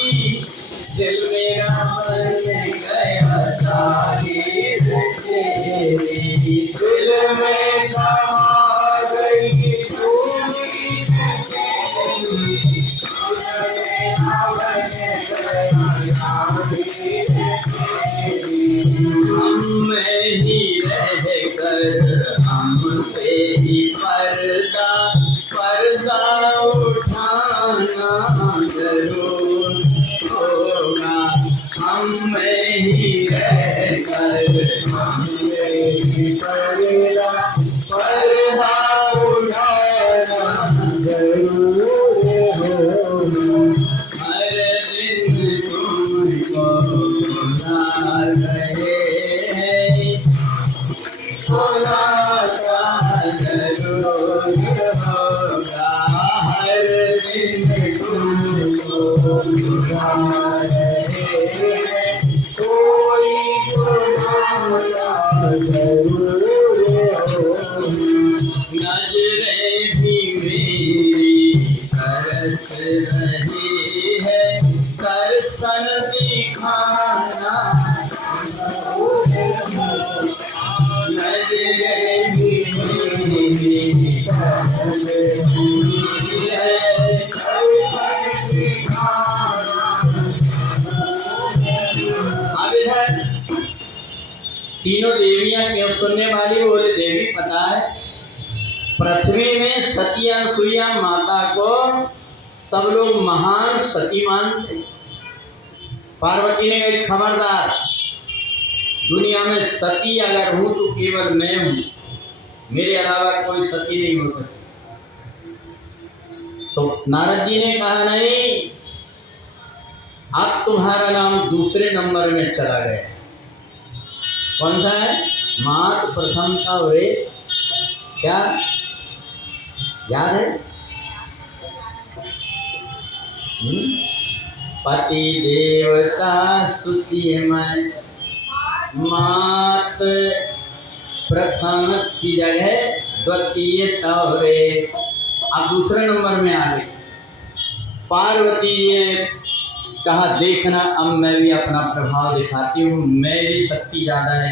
दिल मेरा बन गया तारीर तेरी। दिल में समा गई तस्वीर तेरी, दिल मेरा बन गया तारीर तेरी। हम में ही रह कर हमसे ही पर्दा उठाना जरूर होगा। हम में ही रह कर हमसे ही पर्दा उठाना जरूर होगा। हर दिन तुमको बुला रहे हैं, नाता जरूर होगा। हर दिन तुमको बुला रहे हैं, कोई तो नाता जरूर होगा। नजरें भी मेरी तरस रही है, दर्शन दिखाना नजरें भी मेरी तरस रही है, दर्शन दिखाना। अब इधर तीनों देवियां क्यों सुनने वाली बोले, देवी पता है पृथ्वी में सती अनुसुईया माता को सब लोग महान सती मानते। पार्वती ने कही खबरदार, दुनिया में सती अगर हूं तो केवल मैं हूं, मेरे अलावा कोई सती नहीं हो सकती। तो नारद जी ने कहा नहीं, अब तुम्हारा नाम दूसरे नंबर में चला गया। कौन सा है? मात प्रथम था और क्या याद है? पति देवता स्तुति में मात प्रथम की जगह द्वितीय तौरे, अब दूसरे नंबर में आ गई। पार्वती ने कहा देखना, अब मैं भी अपना प्रभाव दिखाती हूँ, मैं भी शक्ति ज्यादा है।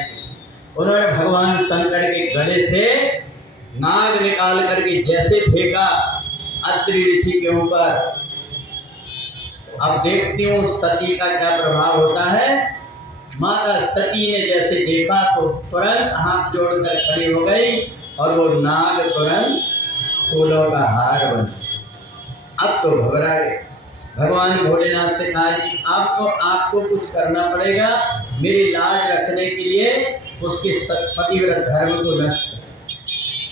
उन्होंने भगवान शंकर के गले से नाग निकाल करके जैसे फेंका अत्रि ऋषि के ऊपर। अब देखती हूँ सती का क्या प्रभाव होता है। माता सती ने जैसे देखा तो तुरंत हाथ जोड़कर खड़ी हो गई और वो नाग तुरंत फूलों का हार बन। अब तो घबरा गए। भगवान भोलेनाथ से कहा कि आपको कुछ करना पड़ेगा, मेरी लाज रखने के लिए उसके पतिव्रत धर्म को नष्ट।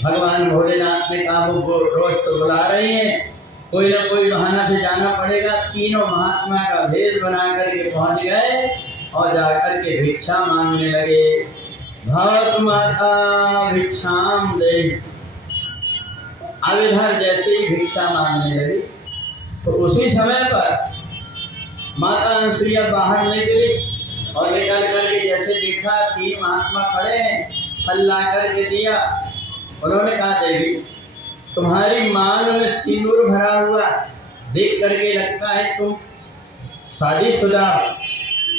भगवान भोलेनाथ ने कहा वो रोज तो बुला रही हैं, कोई ना कोई बहाना से जाना पड़ेगा। तीनों महात्मा का भेद बना करके पहुंच गए और जाकर के भिक्षा मांगने लगे। भक्त माता भिक्षाम दे। अब इधर जैसे ही भिक्षा मांगने लगे तो उसी समय पर माता अनुसुईया बाहर निकली और निकल करके जैसे देखा तीन महात्मा खड़े हैं, फल ला करके दिया। उन्होंने कहा देवी तुम्हारी मांग में सिंदूर भरा हुआ देख करके लगता है तुम शादीशुदा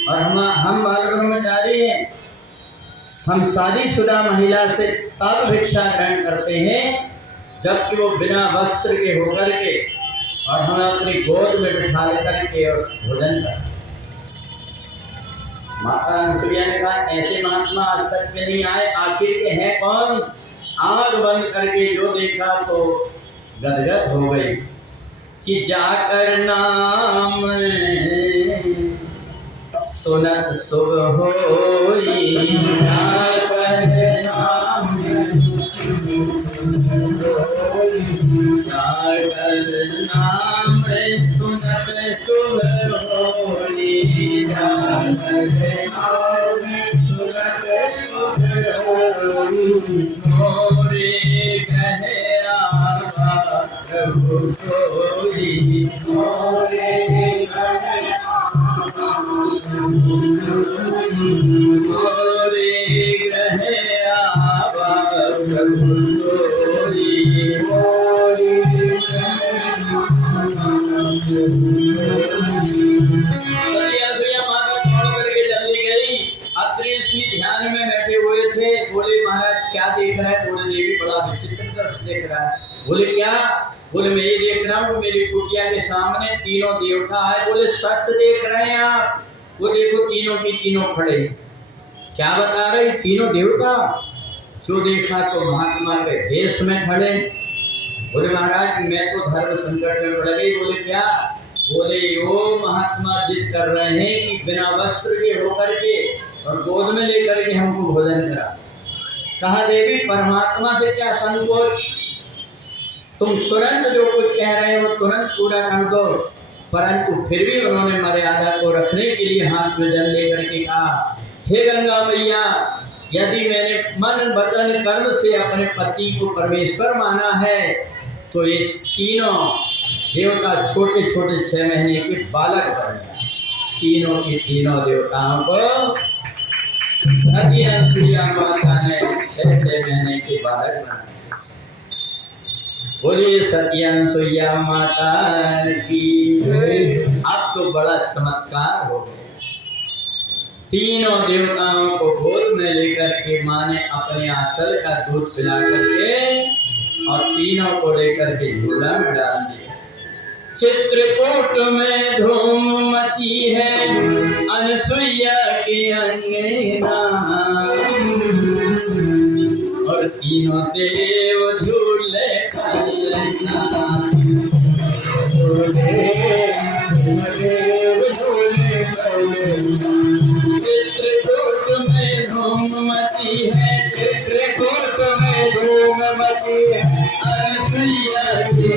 और हम बाल ब्रह्मचारी हैं। हम शादीशुदा महिला से तब भिक्षा ग्रहण करते हैं जबकि वो बिना वस्त्र के होकर के और हमें अपनी गोद में बिठा लेकर के और भोजन करते। माता अनसुईया ने कहा ऐसे महात्मा आज तक के नहीं आए, आखिर के हैं कौन? आंख बंद करके जो देखा तो गदगद हो गई कि जाकर नाम सुनत शुभ होई, जाकर नाम जाकर नाम सुनत शुभ होई, जाकर नाम सुनत शुभ होई, मोरे कहे आवा प्रभु कोई, मोरे कहे मोरे कहे आवा प्रभु कोई, मोरे ध्यान में बैठे हुए थे। बोले महाराज क्या देख रहा है? बोले देवी बड़ा विचित्र दृश्य देख रहा है। बोले क्या? बोले मैं ये देख रहा हूँ मेरी कुटिया के सामने तीनों देवता है। बोले सच देख रहे हैं आप? वो देखो तीनों की तीनों खड़े। क्या बता रहे? तीनों देवता। जो देखा तो महात्मा के देश में खड़े। बोले महाराज मैं तो धर्म संकट में पड़ गई। बोले क्या? बोले यो महात्मा जिद कर रहे हैं कि बिना वस्त्र के होकर के और गोद में लेकर के हमको भोजन करा। कहा देवी परमात्मा से क्या संकोच, तुम तुरंत जो कुछ कह रहे हो तुरंत पूरा कर दो। परंतु फिर भी उन्होंने मर्यादा को रखने के लिए हाथ में जल लेकर के कहा हे गंगा मैया, यदि मैंने मन वचन कर्म से अपने पति को परमेश्वर माना है तो ये तीनों देवता छोटे छोटे 6 महीने के बालक बन जाए। तीनों की तीनों देवताओं को माता ने 6 महीने के बालक बनाए। बोलिए सत्यानसुईया माता की। अब तो बड़ा चमत्कार हो गया। तीनों देवताओं को गोद में लेकर के माँ ने अपने आंचल का दूध पिला करके और तीनों को लेकर के झूला में डाल दिया। चित्रकूट में धूम मची है अनसुईया के अंगना और तीनों देव झूले चित्रकूट में धूम मची है, चित्रकूट में धूम मची है अनसुईया के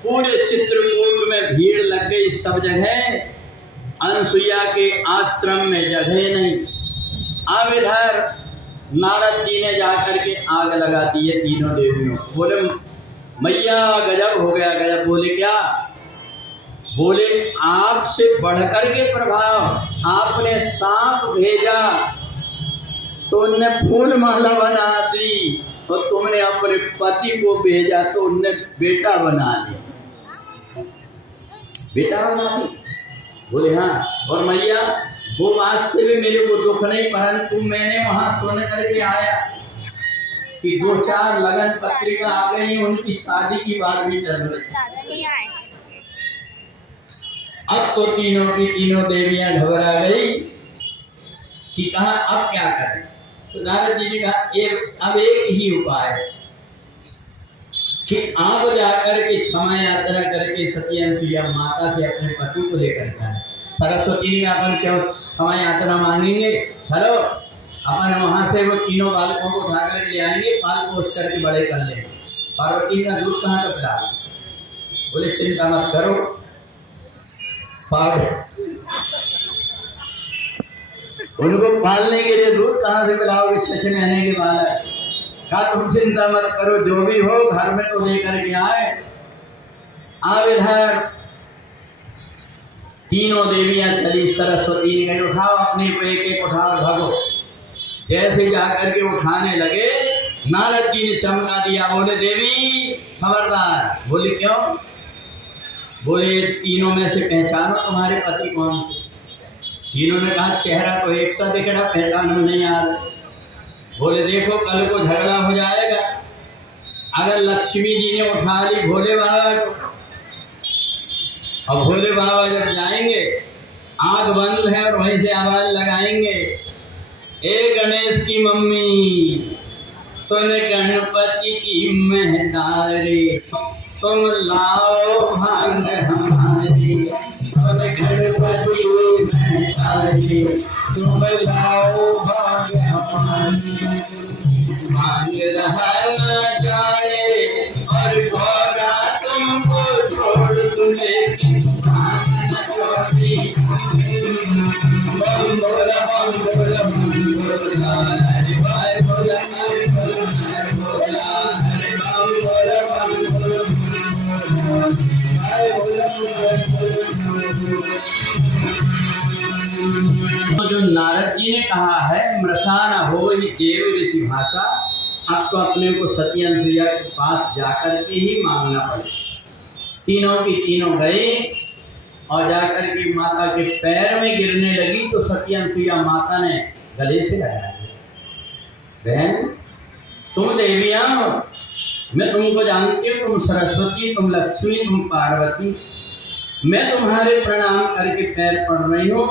पूरे चित्रकूट में भीड़ लग गई सब जगह। अनसुईया के आश्रम में जगह नहीं। अब इधर नारद जी ने जाकर के आग लगा दी है तीनों देवियों। बोले मैया गजब हो गया। गजब? बोले क्या? बोले आपसे बढ़कर के प्रभाव। आपने सांप भेजा तो उनने फूल माला बना दी और तुमने अपने पति को भेजा तो उनने बेटा बना लिया। बेटा बना दी? बोले हाँ। और मैया वो बात से भी मेरे को दुख नहीं, परंतु मैंने वहां सुन करके आया कि 2-4 लगन पत्रिका आ गई, उनकी शादी की बात भी चल रही। अब तो तीनों की तीनों देवियां घबरा गई कि कहा अब क्या करें। तो नारद जी ने कहा अब एक ही उपाय है कि आप जाकर के क्षमा यात्रा करके सती अनुसुईया माता से अपने पति को लेकर के आए। सरस्वती ने अपन क्यों क्षमा यात्रा मांगेंगे, चलो अपन वहां से वो तीनों बालकों को उठा करके ले आएंगे, पाल पोस करके बड़े कर लेंगे। पार्वती का दूध कहाँ का पिला, बोले चिंता मत करो, उनको पालने के लिए दूध कहाँ से पिलाओगे, 6 महीने के बालक। कहा तुम चिंता मत करो, जो भी हो घर में तो लेकर के आए। अब इधर तीनों देवियां चली, सरस्वती ने उठाओ अपने को, एक एक उठाओ भगो। जैसे जाकर के उठाने लगे, नारद जी ने चमका दिया, बोले देवी खबरदार। बोले क्यों? बोले तीनों में से पहचानो तुम्हारे पति कौन। तीनों ने कहा चेहरा तो एक सा दिख रहा, पहचान में नहीं आ रहा। बोले देखो कल को झगड़ा हो जाएगा, अगर लक्ष्मी जी ने उठा ली भोले बाबा को, और भोले बाबा जब जाएंगे आंख बंद है और वहीं से आवाज लगाएंगे, ए गणेश की मम्मी सुन गणपति की महतारी, तुम लाओ भांग हमारी, सुन गणपति की महतारी, तुम लाओ भांग हमारी। भांग रहा न जाए और घोड़ा तुमको छोड़ दूंगे, भांग न छोड़ी। बम बोला बम बोला बम बोला, हरे भाई बोला हरे बोला हरे बोला, हरे बम बोला बम बोला हरे बोला। जो नारद जी ने कहा है मृषाना हो ही देव ऋषि भाषा, अब तो अपने को सती अनुसुईया के पास जाकर के ही मांगना पड़े। तीनों की तीनों गई और जाकर के माता के पैर में गिरने लगी, तो सती अनुसुईया माता ने गले से लगाया, बहन तुम देवियां हो, मैं तुमको जानती हूँ, तुम सरस्वती, तुम लक्ष्मी, तुम पार्वती, मैं तुम्हारे प्रणाम करके पैर पड़ रही हूँ।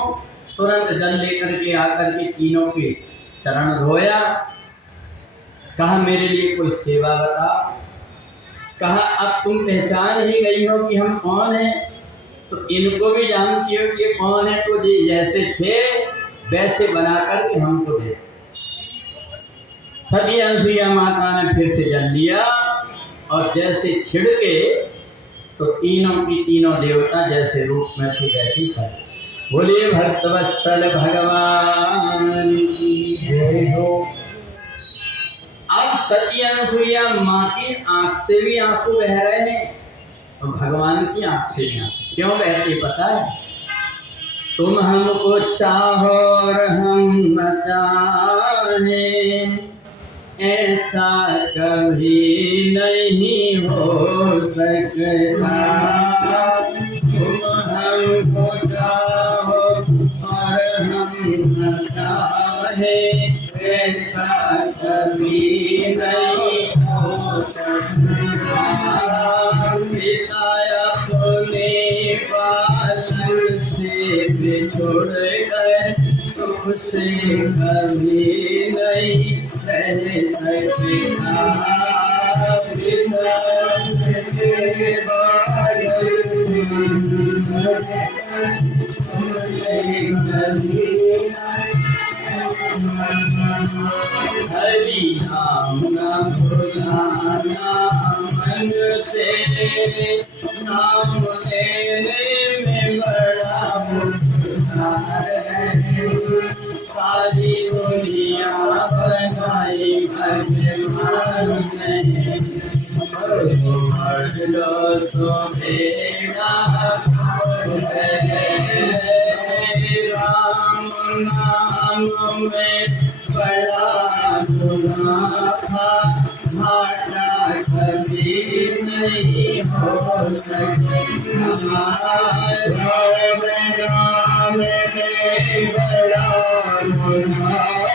तुरंत जल लेकर के आकर के तीनों के चरण धोया, कहा मेरे लिए कोई सेवा बता। कहा अब तुम पहचान ही गई हो कि हम कौन हैं, तो इनको भी जानती हो कि ये कौन है, तो ये जैसे थे वैसे बना करके हमको दे। सती अनुसुईया माता ने फिर से जल लिया और जैसे छिड़के तो तीनों की तीनों देवता जैसे रूप में थे वैसी था। बोलिए भक्तवत्सल भगवान की जय हो। अब सती अनुसुईया माँ की आंख से भी आंसू बह रहे हैं और भगवान की आंख से भी आंसू क्यों बहते पता है? तुम हमको चाहो और हम न चाहें, ऐसा कभी नहीं हो सकता। तुम हमको चाहो और हम न चाहें, ऐसा कभी नहीं हो सकता। पिता अपने पालन से बिछुड़ कर सुख से कभी नहीं रह सकता। हरि नाम न भुलाना मन से, नाम लेने में बड़ा मुस्कुरार है। सारी दुनिया बनाई भगवान ने, मर लो तो बेड़ा राम नाम में बड़ा गुनाह था, घाटा कभी नहीं हो सकता। राम में बड़ा गुनाह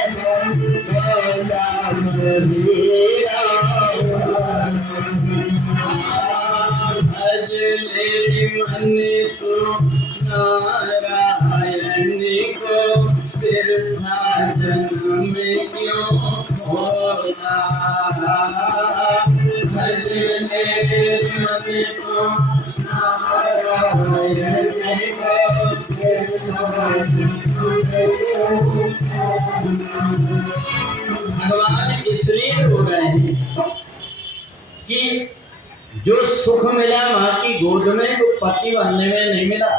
भज मेरी मन तो नारायण को तीर्था जन्म क्यों होगा, भजने स्मृति को नारायण भगवान इसलिए हो रहे हैं कि जो सुख मिला माँ की गोद में वो पति बनने में नहीं मिला,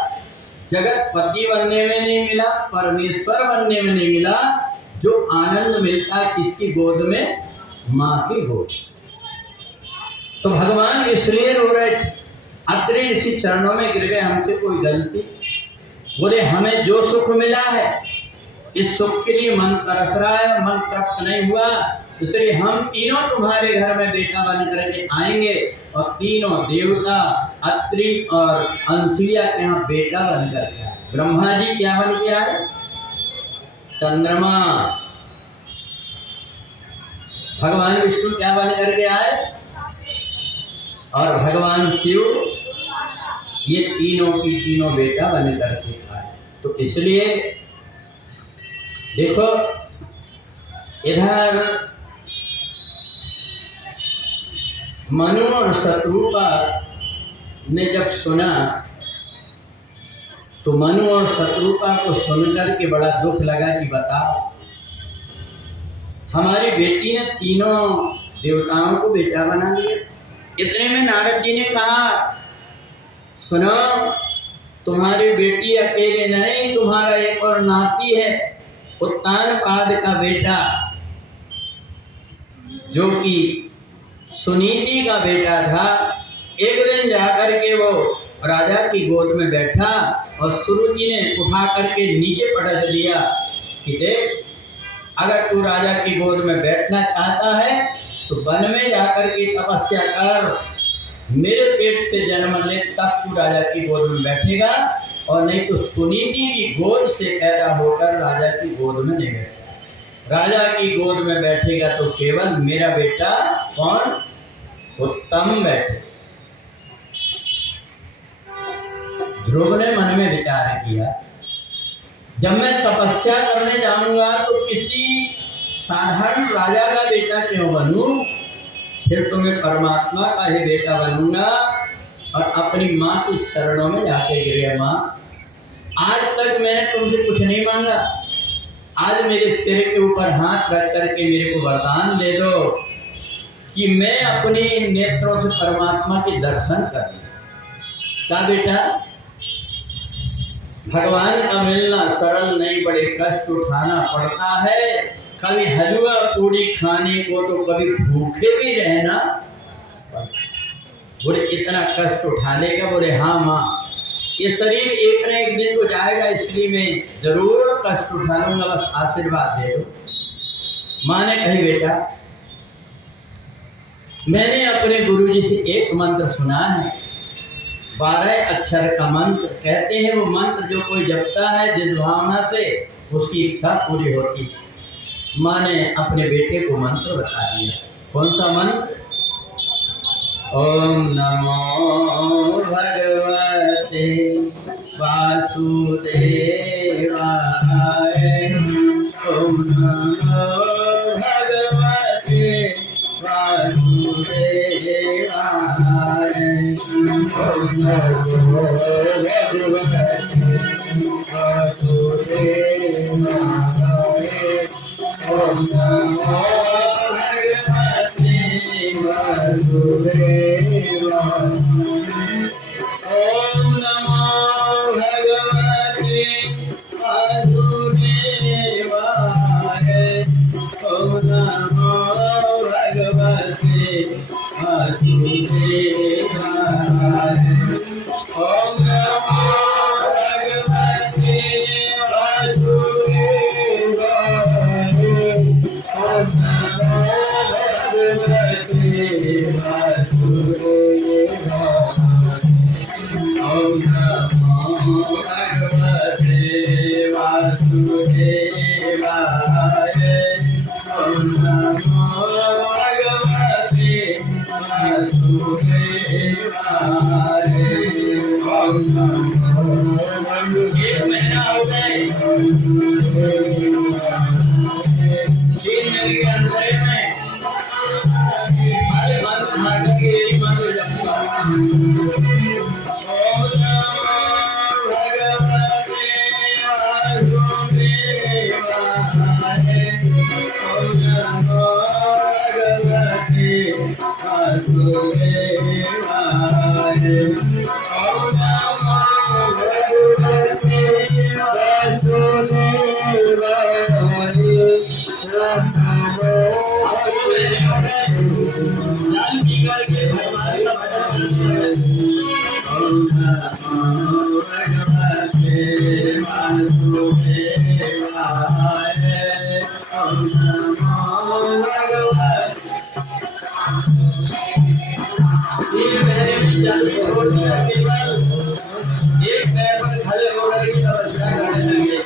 जगत पति बनने में नहीं मिला, परमेश्वर बनने में नहीं मिला। जो आनंद मिलता है किसकी गोद में? माँ की गोद। तो भगवान इसलिए रो रहे थे, अत्रि ऋषि चरणों में गिर गए, हमसे कोई गलती? बोले हमें जो सुख मिला है इस सुख के लिए मन तरस रहा है, मन तृप्त नहीं हुआ, इसलिए हम तीनों तुम्हारे घर में बेटा बन करके आएंगे और तीनों देवता अत्रि और अनसुईया के यहाँ बेटा बन करके आए। ब्रह्मा जी क्या बन के आए? चंद्रमा। भगवान विष्णु क्या बन करके आए? और भगवान शिव, ये तीनों की तीनों बेटा बन करके आए। तो इसलिए देखो इधर मनु और शत्रुपा ने जब सुना तो मनु और शत्रुपा को सुनकर के बड़ा दुख लगा कि बताओ हमारी बेटी ने तीनों देवताओं को बेटा बना दिया। इतने में नारद जी ने कहा सुनो, तुम्हारी बेटी अकेले नहीं, तुम्हारा एक और नाती है, उत्तानपाद का बेटा, जो कि सुनीति का बेटा था। एक दिन जाकर के वो राजा की गोद में बैठा और सुरु जी ने उठा करके नीचे पटक दिया कि देख, अगर तू राजा की गोद में बैठना चाहता है तो वन में जाकर के तपस्या कर, मेरे पेट से जन्म ले तब तू राजा की गोद में बैठेगा, और नहीं तो सुनीति की गोद से पैदा होकर राजा की गोद में नहीं बैठेगा। राजा की गोद में बैठेगा तो केवल मेरा बेटा कौन? उत्तम बैठे। ध्रुव ने मन में विचार किया, जब मैं तपस्या करने जाऊंगा तो किसी साधारण राजा का बेटा क्यों बनूं, फिर तो मैं परमात्मा का ही बेटा बनूंगा और अपनी माँ की शरणों में जाके गिरे। माँ, आज तक मैंने तुमसे कुछ नहीं मांगा, आज मेरे सिर के ऊपर हाथ रख करके मेरे को वरदान दे दो कि मैं अपने नेत्रों से परमात्मा के दर्शन कर लूं। क्या बेटा, भगवान का मिलना सरल नहीं, बड़े कष्ट उठाना पड़ता है। कभी हलवा पूड़ी खाने को तो कभी भूखे भी रहना। बोले इतना कष्ट उठा लेगा? बोले हाँ माँ, ये शरीर एक न एक दिन को जाएगा, इसलिए मैं जरूर कष्ट उठा लूंगा, बस आशीर्वाद दे दो। माँ ने कही बेटा, मैंने अपने गुरुजी से एक मंत्र सुना है, 12 अक्षर का मंत्र। कहते हैं वो मंत्र जो कोई जपता है जिस भावना से उसकी इच्छा पूरी होती है। माँ ने अपने बेटे को मंत्र बता दिया। कौन सा मंत्र? ओम नमो भगवते वासुदेवाय, ओम नमो भगवते वासुदेवाय, ओम नमो भगवते वासुदेवाय, ओम नमो भगवते वासुदेवाय, ओम नमो भगवते वासुदेवाय, ओम नमो भगवते वासुदेवाय, ओम नमो भगवते लगे कि अंधेरे में हर मन भाग के यही मंत्र जपता ओम नमो भगवते वासुदेवाय ओम नमो भगवते एक पैर पर खड़े होकर के नमस्कार करने लगे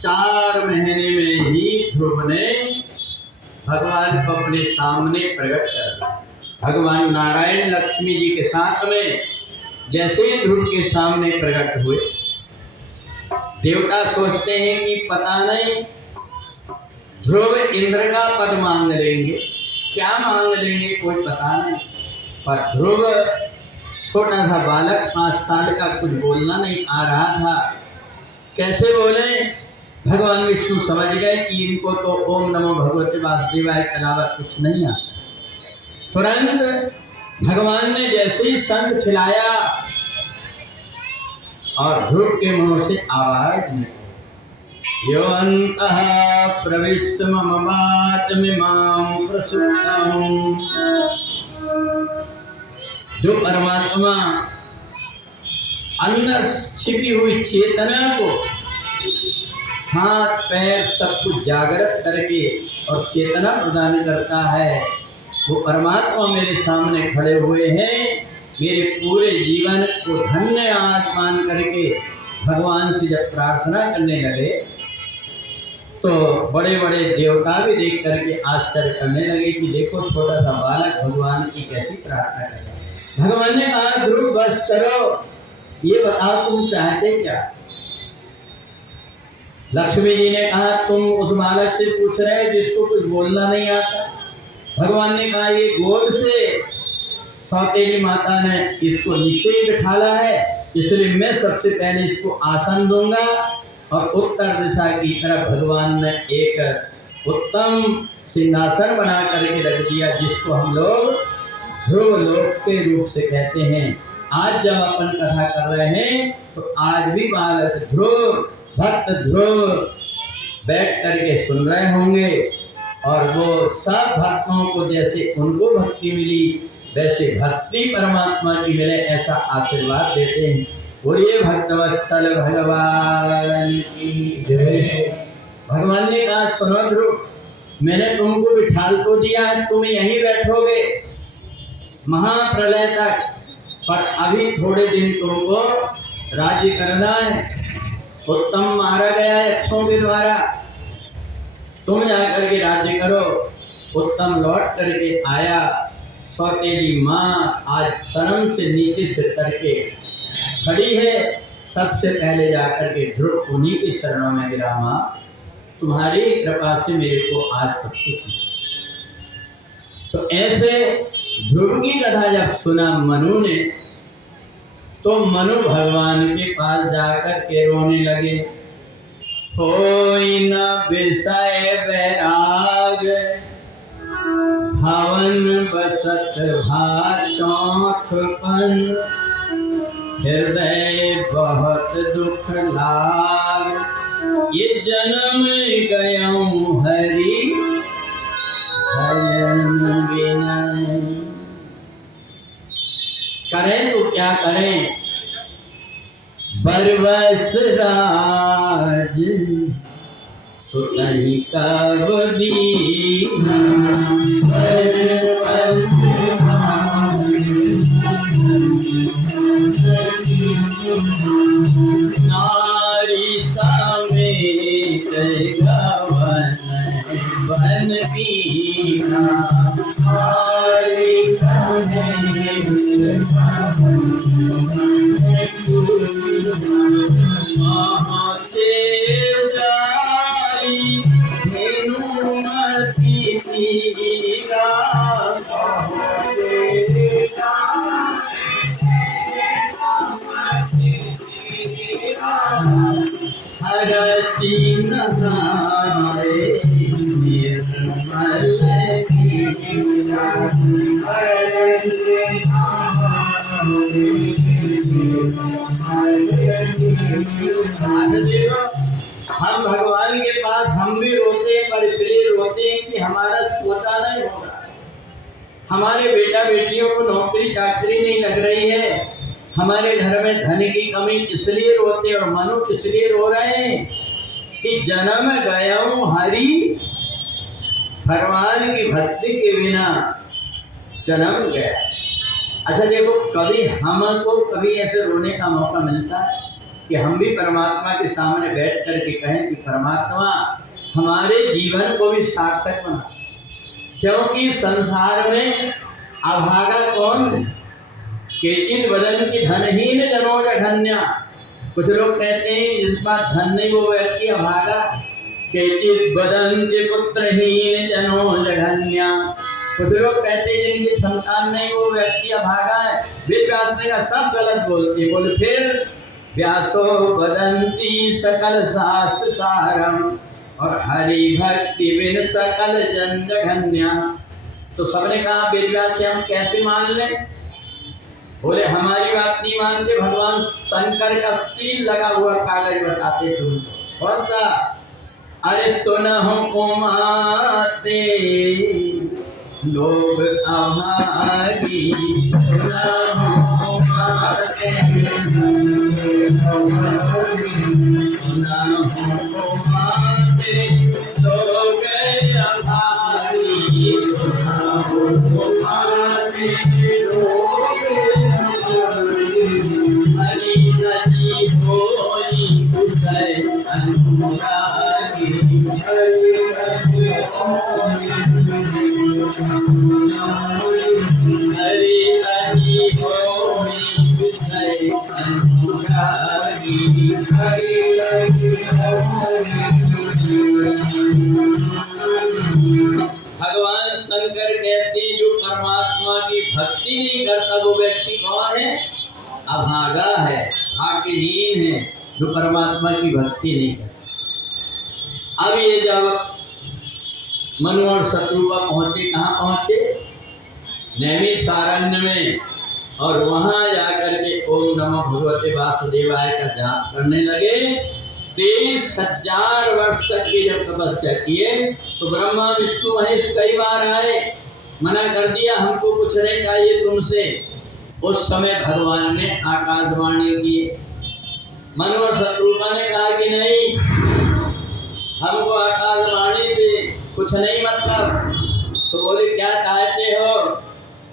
चार महीने में ही ध्रुव ने भगवान को अपने सामने प्रकट कर दिया। भगवान नारायण लक्ष्मी जी के साथ में जैसे ही ध्रुव के सामने प्रकट हुए, देवता सोचते हैं कि पता नहीं ध्रुव इंद्र का पद मांग लेंगे, क्या मांग लेंगे कोई पता नहीं। पर ध्रुव छोटा था बालक, 5 साल का, कुछ बोलना नहीं आ रहा था। कैसे बोले? भगवान विष्णु समझ गए कि इनको तो ओम नमो भगवते वासुदेवाय के अलावा कुछ नहीं आता। तुरंत भगवान ने जैसे ही शंख छिलाया और ध्रुव के मुंह से आवाज निकली, यो अंतः प्रविष्ट मम वाचमिमां प्रसुप्तम्। जो परमात्मा अंदर छिपी हुई चेतना को हाथ पैर सब कुछ जागृत करके और चेतना प्रदान करता है, वो परमात्मा मेरे सामने खड़े हुए हैं। मेरे पूरे जीवन को धन्य आज मान करके भगवान से जब प्रार्थना करने लगे तो बड़े बड़े देवता भी देख करके आश्चर्य करने लगे कि देखो छोटा सा बालक भगवान की कैसी प्रार्थना कर रहा है। भगवान ने कहा ध्रुव बस करो, ये बताओ तुम चाहते क्या? लक्ष्मी जी ने कहा तुम उस बालक से पूछ रहे हो जिसको कुछ बोलना नहीं आता। भगवान ने कहा ये गोद से सौतेली माता ने इसको नीचे ही बिठाला है, इसलिए मैं सबसे पहले इसको आसन दूंगा। और उत्तर दिशा की तरफ भगवान ने एक उत्तम सिंहासन बना करके रख दिया, जिसको हम लोग ध्रुव लोक के रूप से कहते हैं। आज जब अपन कथा कर रहे हैं तो आज भी बालक ध्रुव, भक्त ध्रुव बैठ करके सुन रहे होंगे और वो सब भक्तों को जैसे उनको भक्ति मिली वैसे भक्ति परमात्मा की मिले ऐसा आशीर्वाद देते हैं। बोलिए भक्तवत्सल भगवान की जय। भगवान ने कहा सुनो ध्रुव, मैंने तुमको बिठाल तो दिया है, तुम यहीं बैठोगे महाप्रलय तक, पर अभी थोड़े दिन तुमको राज्य करना है। उत्तम मारा गया है अक्षों के द्वारा, तुम जाकर के राज्य करो। उत्तम लौट करके आया, सौतेली माँ आज सनम से नीचे से करके खड़ी है। सबसे पहले जाकर के ध्रुव उन्हीं के चरणों में गिरा, माँ तुम्हारी कृपा से मेरे को आज सब कुछ। तो ऐसे ध्रुव की कथा जब सुना मनु ने, तो मनु भगवान के पास जाकर के रोने लगे। होई न विषय वैराग भवन बसत भाचौथपन, हृदय बहुत दुख लाग, ये जन्म गयऊं हरि भजन बिना। करें तो क्या करें, बरबस राज सुतहि कब दीना, बरबस राज नारी समेत गवन बन मीना, नारी समेत महादेव जाई धेनुमती तीरा, हरती नहाए निर्मल कीरा। हम भगवान के पास हम भी रोते हैं, पर इसलिए रोते हैं कि हमारा छोटा नहीं हो रहा है, हमारे बेटा बेटियों को नौकरी चाकरी नहीं लग रही है, हमारे घर में धन की कमी, इसलिए रोते और मनुष्य इसलिए रो रहे हैं कि जन्म गयऊं हरि, भगवान की भक्ति के बिना जन्म गया। अच्छा देखो, कभी हमको कभी ऐसे रोने का मौका मिलता है कि हम भी परमात्मा के सामने बैठ कर के कहें कि परमात्मा हमारे जीवन को भी सार्थक बना, क्योंकि संसार में अभागा कौन है? केचित बदन की धनहीन जनोज धन्या। कुछ लोग कहते हैं जिस बात धन नहीं वो व्यक्ति अभागा। केचित बदन के पुत्रहीन जनोज धन्या। कुछ लोग कहते हैं जिनकी संतान नहीं वो व्यक्ति अभागा है। वेद व्यास का सब गलत बोलते, बोले फिर व्यासो वदंती सकल शास्त्र सारम और हरि भक्ति बिन सकल जन जघन्या। तो सबने कहा वेद व्यास से हम कैसे मान लें? बोले हमारी बात नहीं मानते, भगवान शंकर का सील लगा हुआ कागज बताते तुम। कौन सा? अरे सुनहु कुमाते लोग अभागी, सुनहु कुमाते लोग अभागी, सुनहु कुमाते हरि हरि होई कुशल अनुरागी, हरि हरि हरि हरि होई कुशल अनुरागी, हरि हरि भगवान शंकर कहते हैं जो परमात्मा की भक्ति नहीं करता वो व्यक्ति कौन है? अभागा है, भाग्यहीन है, जो परमात्मा की भक्ति नहीं करता। अब ये जब मनु और शत्रुपा पहुंचे, कहाँ पहुंचे? नैमिषारण्य में, और वहां जाकर के ओम नमः भगवते वासुदेवाय का जाप करने लगे। 23,000 वर्ष तक की जब तपस्या किए तो ब्रह्मा विष्णु महेश कई बार आए, मना कर दिया हमको कुछ नहीं चाहिए तुमसे। उस समय भगवान ने आकाशवाणी की। मनु और शत्रुपा ने कहा कि नहीं, हमको आकाशवाणी से कुछ नहीं मतलब। तो बोले क्या चाहते हो?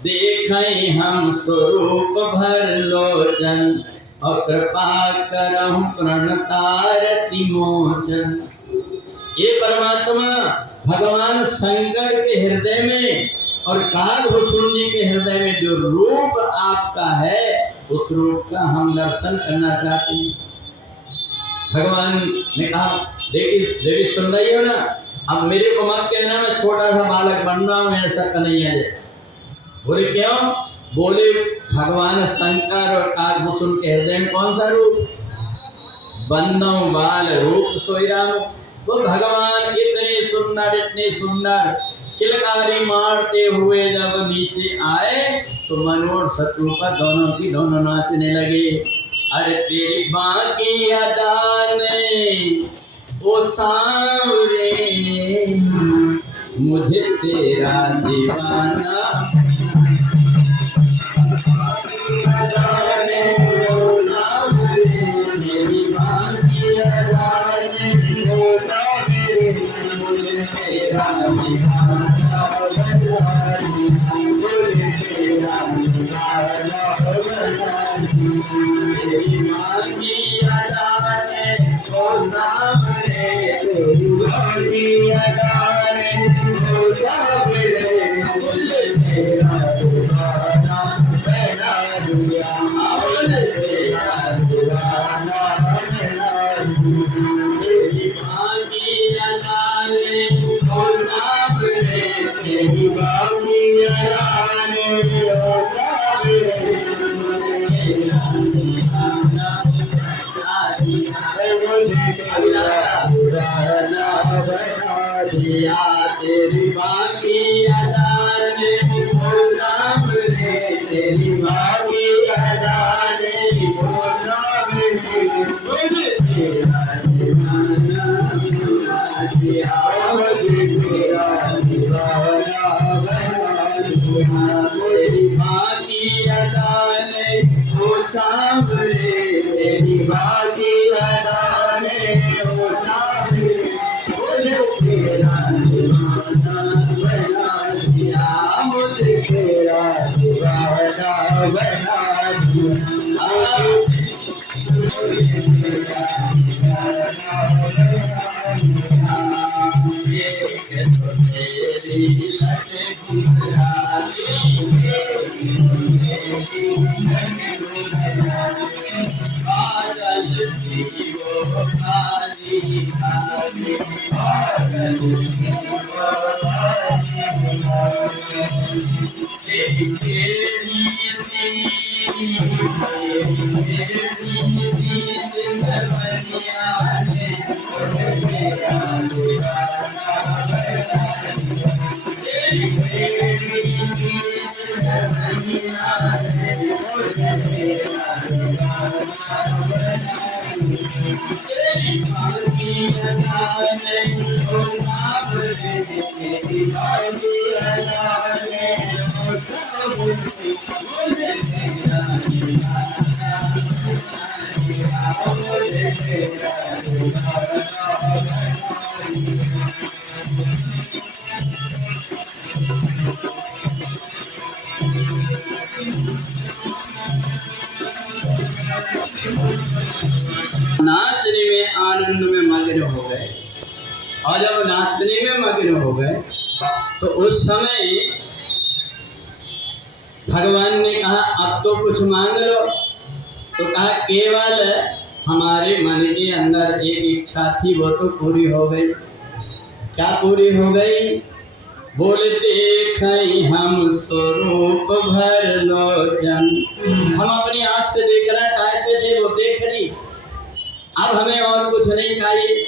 देखें हम स्वरूप भर लोचन और कृपा करहु प्रणतारति मोचन। ये परमात्मा भगवान शंकर के हृदय में और कालभूषण जी के हृदय में जो रूप आपका है, उस रूप का हम दर्शन करना चाहते हैं। भगवान ने कहा देवी सुन रही हो ना, अब मेरे को मत कहना मैं छोटा सा बालक बन रहा हूँ, ऐसा कन्हैया जैसा। बोले क्यों? बोले भगवान शंकर और कालभूषण के हृदय में कौन सा रूप? बंदो बाल रूप सोई राम। वो भगवान इतने सुंदर किलकारी मारते हुए जब नीचे आए तो मनु और शत्रुपा दोनों की दोनों नाचने लगे। अरे तेरी बाकी अदा ने ओ सांवरे, मुझे तेरा दीवाना तेरी माँ की अदाने ओ सामने, तेरी माँ की अदाने ओ सामने, मुझे तेरा दीवाना बना दिया, मुझे तेरा दीवाना बना दिया। तेरी माँ की अदाने ओ सामने, तेरी माँ की अदाने ओ सामने, तेरी बाकी अदाने ओ सामने, तेरी बाकी अदाने ओ सामने, मुझे तेरा दीवाना बना दिया, मुझे तेरा दीवाना बना दिया। तेरी बाकी अदाने ओ सामने, तेरी बाकी अदाने ओ सामने, मुझे तेरा दीवाना बना दिया, मुझे तेरा दीवाना बना दिया। तेरी लगे पागल थी वो खाली खाली, पागल थी वो खाली नाचने में आनंद में मग्न हो गए। और जब नाचने में मग्न हो गए तो उस समय भगवान ने कहा अब तो कुछ मांग लो। तो कहा केवल हमारे मन के अंदर एक इच्छा थी वो तो पूरी हो गई। क्या पूरी हो गई? बोले देखई हम स्वरूप भर लोचन, हम अपनी आँख से देखना चाहते थे वो देख ली, अब हमें और कुछ नहीं चाहिए।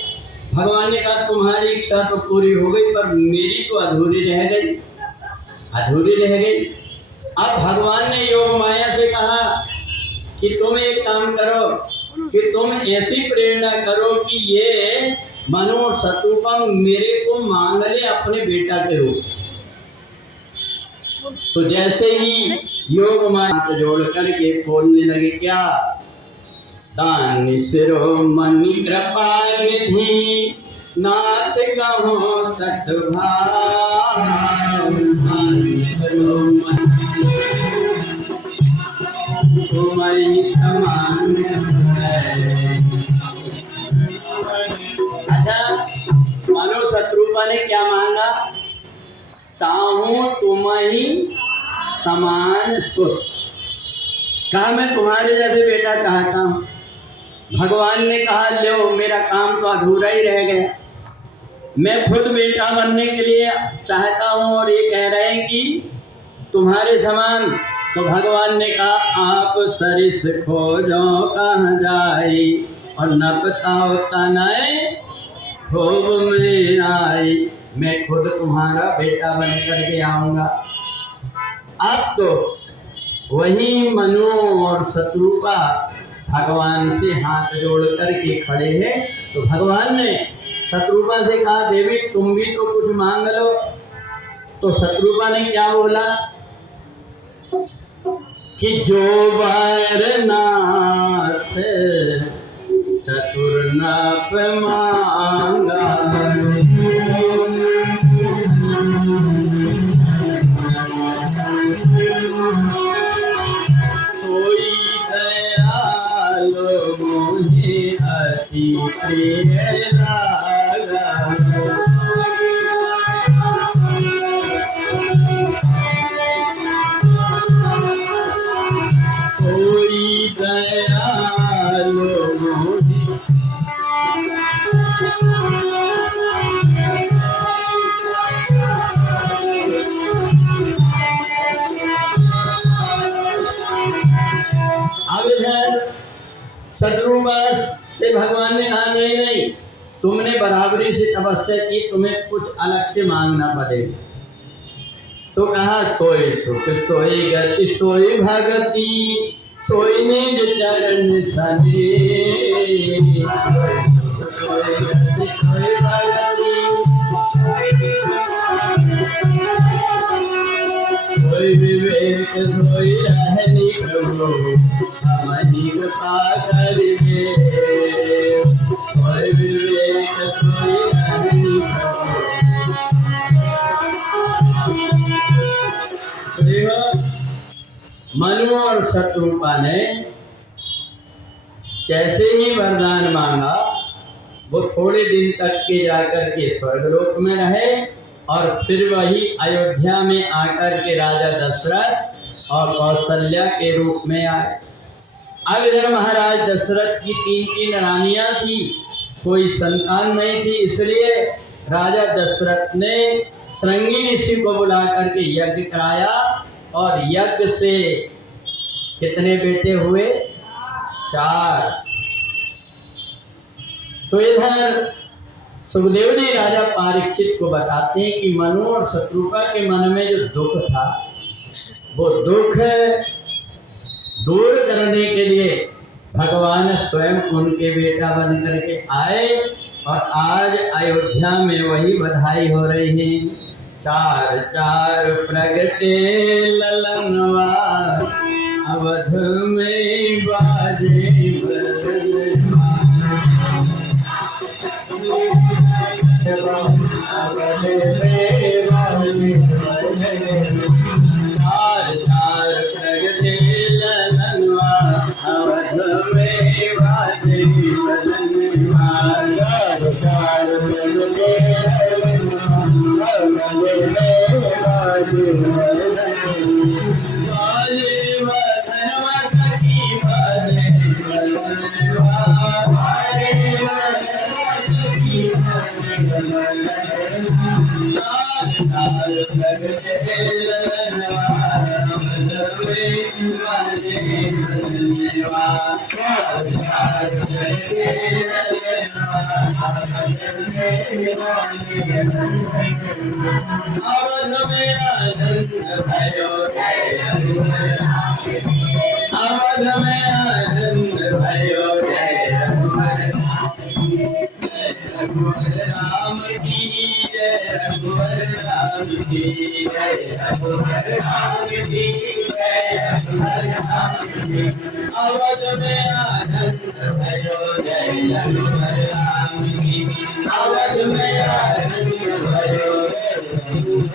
भगवान ने कहा तुम्हारी इच्छा तो पूरी हो गई पर मेरी तो अधूरी रह गई, अधूरी रह गई। अब भगवान ने योग माया से कहा कि तुम एक काम करो कि तुम ऐसी प्रेरणा करो कि ये मनो शतरूपम मेरे को मांग ले अपने बेटा के रूप। तो जैसे ही योग माया हाथ जोड़ करके बोलने लगे क्या? दानी सिरो मनी कृपा निधि नाथ कहो सतभाव, तुम्हारी समान है। अच्छा, मानो शत्रुपा ने क्या मांगा? साहू तुम्हारी समान सुत। कहा मैं तुम्हारे जैसे बेटा चाहता हूँ। भगवान ने कहा लो मेरा काम तो अधूरा ही रह गया, मैं खुद बेटा बनने के लिए चाहता हूँ और ये कह रहे हैं कि तुम्हारे समान। तो भगवान ने कहा आप सरिस खोजो कहाँ जाए और न बताओ तनय खूब में आई, मैं खुद तुम्हारा बेटा बन करके आऊँगा। अब तो वही मनु और शत्रुपा भगवान से हाथ जोड़ करके खड़े हैं। तो भगवान ने शत्रुपा से कहा देवी तुम भी तो कुछ मांग लो। तो शत्रुपा ने क्या बोला कि जो बैरनाथ चतुर्नाथ मांगा, कोई अति प्रिय लागा। कोई दयालु मोहि अब इधर शत्रुवास से भगवान ने कहा नहीं नहीं, तुमने बराबरी से तपस्या की, तुम्हें कुछ अलग से मांगना पड़ेगा। तो कहा सोई सुख सोई गति सोई भगति सोई निज चरण सने। सोई गति सोई भगति सोई विवेक सोई रहनी प्रभु हमनी कृपा करिए। सोई विवेक सोई रहनी प्रभु। मनु और शत्रुपा ने जैसे ही वरदान मांगा, वो थोड़े दिन तक के जाकर के स्वर्गलोक में रहे और फिर वही अयोध्या में आकर के राजा दशरथ और कौशल्या के रूप में आए। अब इधर महाराज दशरथ की तीन रानियां थी, कोई संतान नहीं थी, इसलिए राजा दशरथ ने श्रृंगी ऋषि को बुला करके यज्ञ कराया और यज्ञ से कितने बेटे हुए? 4। तो इधर सुखदेव जी राजा परीक्षित को बताते हैं कि मनु और शत्रुपा के मन में जो दुख था, वो दुख दूर करने के लिए भगवान स्वयं उनके बेटा बन करके आए और आज अयोध्या में वही बधाई हो रही है। 4 4 प्रगटे ललनवा अवध में बाजे बलवा। अवध में बाजे बलवा। 4 प्रगटे ललनवा अवध में बाजे बलवा। 4 प्रगटे अवध में आनंद भयो जय रघुवर राम की जय रघुवर राम की जय रघुवर राम की जय रघुवर राम की। अवध में आनंद भयो जय रघुवर राम की। अवध में आनंद भयो जय रघुवर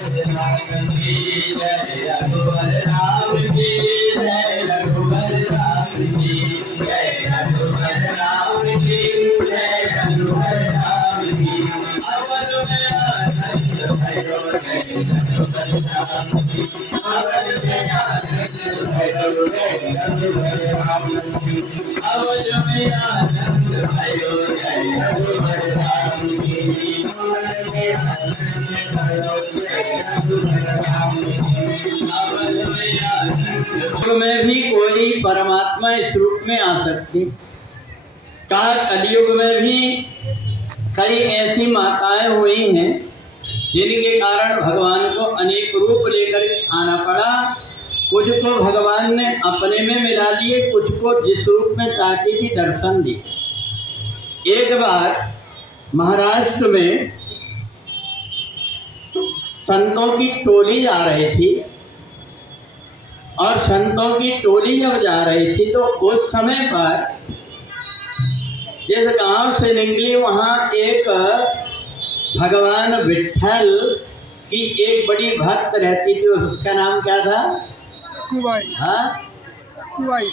की जय रघुवर राम की जय रघुवर राम की जय रघुवर राम की जय रघुवर राम की। अवध में आनंद भयो जय रघुवर राम की। अवध में आनंद भयो जय रघुवर राम की। अवध में आनंद भयो जय रघुवर राम की। में भी कोई परमात्मा इस रूप में आ सकती। कहा कलयुग में भी कई ऐसी माताएं हुई हैं जिनके कारण भगवान को अनेक रूप लेकर आना पड़ा। कुछ को भगवान ने अपने में मिला लिए, कुछ को जिस रूप में चाहती थी दर्शन दिए। एक बार महाराष्ट्र में संतों की टोली जा रही थी और संतों की टोली जब जा रही थी तो उस समय पर जिस गांव से निकली वहां एक भगवान विठल की एक बड़ी भक्त रहती थी। उसका नाम क्या था? सकुबाई। हाँ, सकुबाई।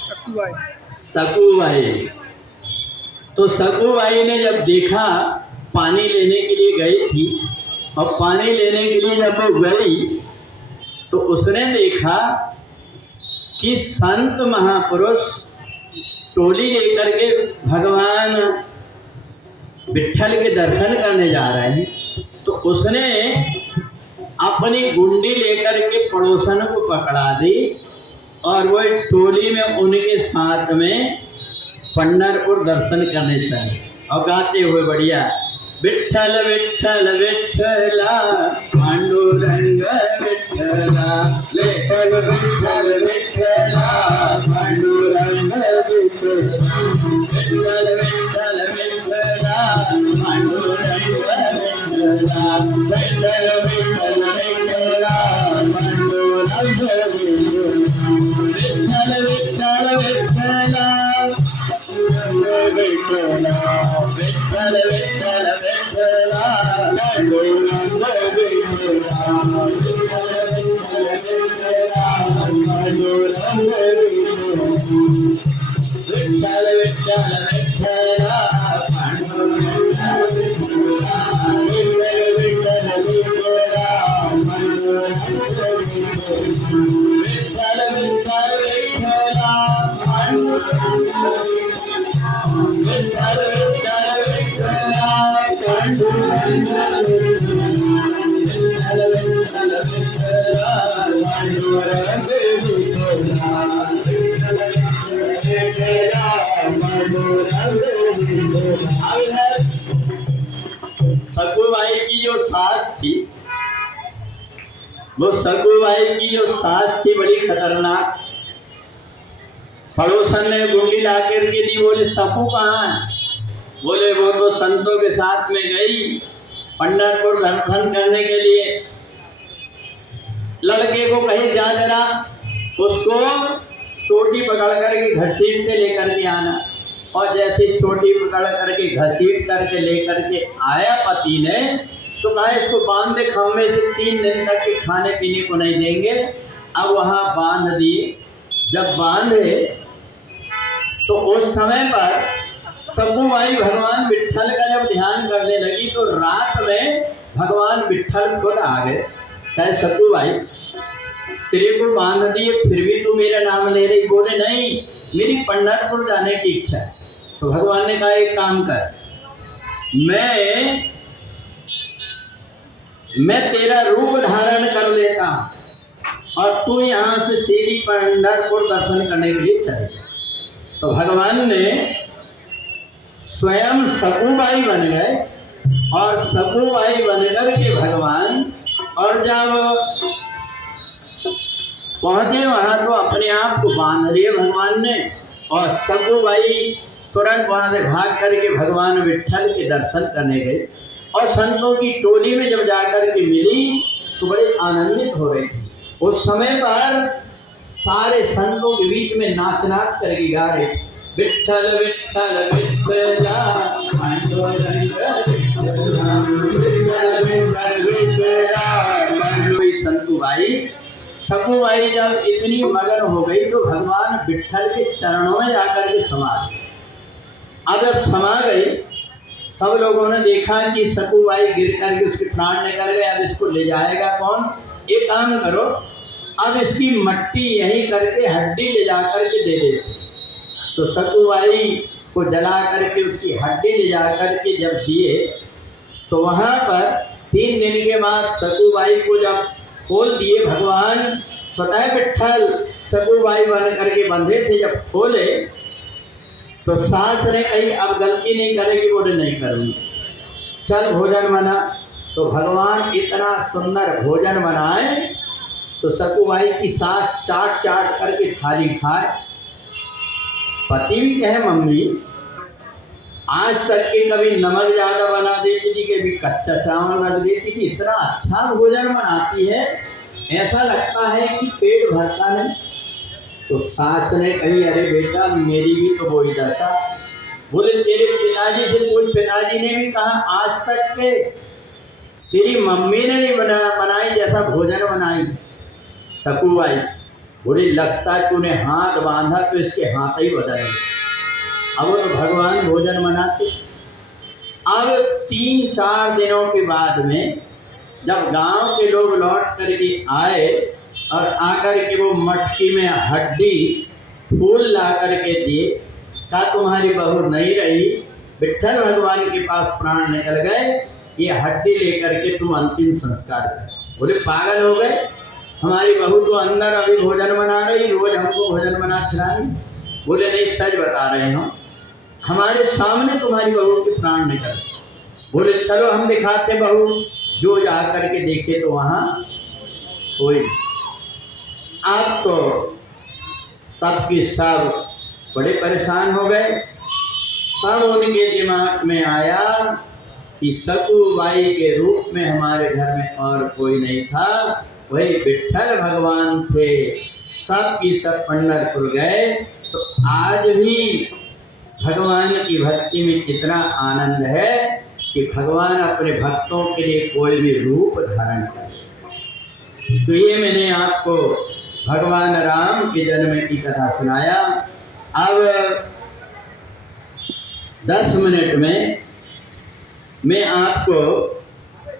तो सकुबाई ने जब देखा, पानी लेने के लिए गई थी, और पानी लेने के लिए जब वो गई तो उसने देखा कि संत महापुरुष टोली लेकर के भगवान विट्ठल के दर्शन करने जा रहे हैं। तो उसने अपनी गुंडी लेकर के पड़ोसन को पकड़ा दी और वो टोली में उनके साथ में पंढरपुर दर्शन करने चले और गाते हुए बढ़िया, विट्ठल विट्ठल विट्ठला पांडुरंग विट्ठला, विट्ठल विट्ठल विट्ठला पांडुरंग विट्ठला, विट्ठल विट्ठल विट्ठला पांडुरंग विट्ठला, विट्ठल विट्ठल विट्ठला पांडुरंग विट्ठला, विट्ठल विट्ठल विट्ठला विट्ठल विट्ठल विट्ठला पांडुरंग विट्ठला, विट्ठल विट्ठल विट्ठला पांडुरंग विट्ठला, विट्ठल विट्ठल विट्ठला पांडुरंग विट्ठल, विट्ठल विट्ठल विट्ठला पांडुरंग विट्ठल, विट्ठल विट्ठला पांडुरंग विट्ठल, विट्ठल विट्ठला पांडुरंग विट्ठला, विट्ठल विट्ठला पांडुरंग विट्ठला। सकुबाई की जो सास थी, वो सकुबाई की जो सास थी बड़ी खतरनाक। पड़ोसन ने गुंडी ला करके दी, बोले सकू कहाँ है? बोले वो तो संतों के साथ में गई पंढरपुर दर्शन करने के लिए। लड़के को कहीं जा जरा उसको चोटी पकड़ करके घसीट के लेकर के आना। और जैसे चोटी पकड़ करके घसीट करके लेकर के आया पति ने, तो कहा इसको बांध दे खम्भे से, 3 दिन तक के खाने पीने को नहीं देंगे। अब वहाँ बांध दिए। जब बांधे तो उस समय पर सकुबाई भगवान विट्ठल का जब ध्यान करने लगी तो रात में भगवान विट्ठल खुद आ गए। कहे सकुबाई तेरे को बांध दिए फिर भी तू मेरा नाम ले रही? बोले नहीं, मेरी पंढरपुर जाने की इच्छा है। तो भगवान ने कहा एक काम कर, मैं तेरा रूप धारण कर लेता हूं और तू यहाँ से सीधी पंढरपुर दर्शन करने के लिए चले जा। तो भगवान ने स्वयं सकुबाई बन गए और सकुबाई बनकर के भगवान, और जब पहुंचे वहां तो अपने आप को बांध लिए भगवान ने, और सकुबाई तुरंत वहां से भाग करके भगवान विट्ठल के दर्शन करने गए। और संतों की टोली में जब जाकर के मिली तो बड़े आनंदित हो रहे थे। उस समय पर सारे संतों के बीच में नाच नाच करके गा रहे, विट्ठल विट्ठल विट्ठला पांडुरंग विट्ठला, विट्ठल विट्ठल विट्ठला। सकुबाई जब इतनी मगन हो गई तो भगवान विट्ठल के चरणों में जाकर के समा गई। अब जब समा गई, सब लोगों ने देखा कि सकुबाई गिर करके उसके प्राण निकल गए। अब इसको ले जाएगा कौन? एक काम करो, अब इसकी मट्टी यहीं करके हड्डी ले जा करके दे दे। तो सकुबाई को जला करके उसकी हड्डी ले जा करके जब दिए तो वहाँ पर 3 दिन के बाद सकुबाई को जब खोल दिए, भगवान स्वतः विट्ठल सकुबाई बन करके बंधे थे, जब खोले तो सास ने कही अब गलती नहीं करेगी। बोले नहीं करूँगी, चल भोजन बना। तो भगवान इतना सुंदर भोजन बनाए तो सकुबाई की सास चाट चाट करके थाली खाए। पति भी कहे मम्मी आज तक के कभी नमक ज़्यादा बना देती थी, कभी कच्चा चावल रख देती थी, इतना अच्छा भोजन बनाती है, ऐसा लगता है कि पेट भरता नहीं। तो सास ने कही अरे बेटा मेरी भी तो वही दशा। बोले तेरे पिताजी से कोई, पिताजी ने भी कहा आज तक के तेरी मम्मी ने नहीं बनाई जैसा भोजन बनाई सकुबाई। बोले लगता है तूने हाथ बांधा तो इसके हाथ ही बदल गए। अब वो तो भगवान भोजन बनाते। अब 3-4 दिनों के बाद में जब गांव के लोग लौट करके आए और आकर के वो मटकी में हड्डी फूल ला करके दिए, कहा तुम्हारी बहू नहीं रही, विट्ठल भगवान के पास प्राण निकल गए, ये हड्डी लेकर के तुम अंतिम संस्कार करो। बोले पागल हो गए, हमारी बहू तो अंदर अभी भोजन बना रही, रोज हमको भोजन बना खिला रही। बोले नहीं, सच बता रहे हो, हमारे सामने तुम्हारी बहू के प्राण निकल गए। बोले चलो हम दिखाते बहू। जो जा करके देखे तो वहाँ कोई। आप तो सबके सब बड़े परेशान हो गए। तब उनके दिमाग में आया कि सकुबाई के रूप में हमारे घर में और कोई नहीं था, वही विट्ठल भगवान थे। सब की सब पंढरपुर गए। तो आज भी भगवान की भक्ति में कितना आनंद है कि भगवान अपने भक्तों के लिए कोई भी रूप धारण करे। तो ये मैंने आपको भगवान राम के जन्म की कथा सुनाया। अब 10 मिनट में मैं आपको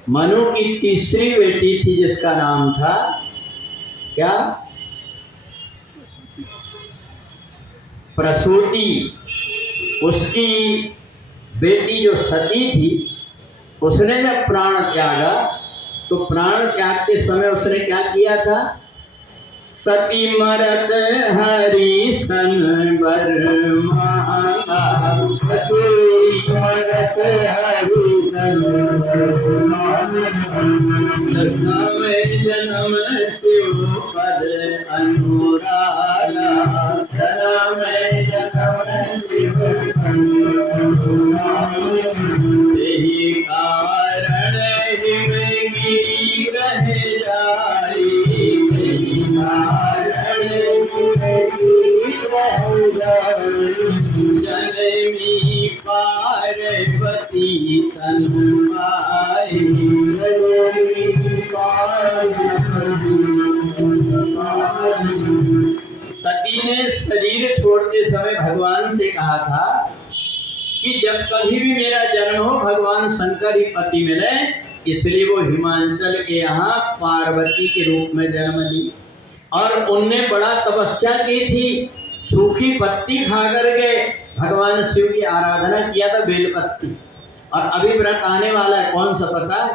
मनु की तीसरी बेटी थी जिसका नाम था क्या, प्रसूति। उसकी बेटी जो सती थी, उसने जब प्राण त्यागा तो प्राण त्याग के समय उसने क्या किया था, सती मरत हरि सन बर मांगा, सती मरत हरि सन बर मांगा, जन्म शिव पद अनुरागा, जन्म शिव यही कारण हिमें गिरी रह जाई, यही कारण हिमें गिरी रह जाई, जनमी पार्वती सनमाई, जनमी पार्वती। सती ने शरीर छोड़ते समय भगवान से कहा था कि जब कभी भी मेरा जन्म हो भगवान शंकर ही पति मिले, इसलिए वो हिमांचल के यहाँ पार्वती के रूप में जन्म ली। और उनने बड़ा तपस्या की थी, सूखी पत्ती खा करके भगवान शिव की आराधना किया था, बेलपत्ती। और अभी व्रत आने वाला है, कौन सा पता है,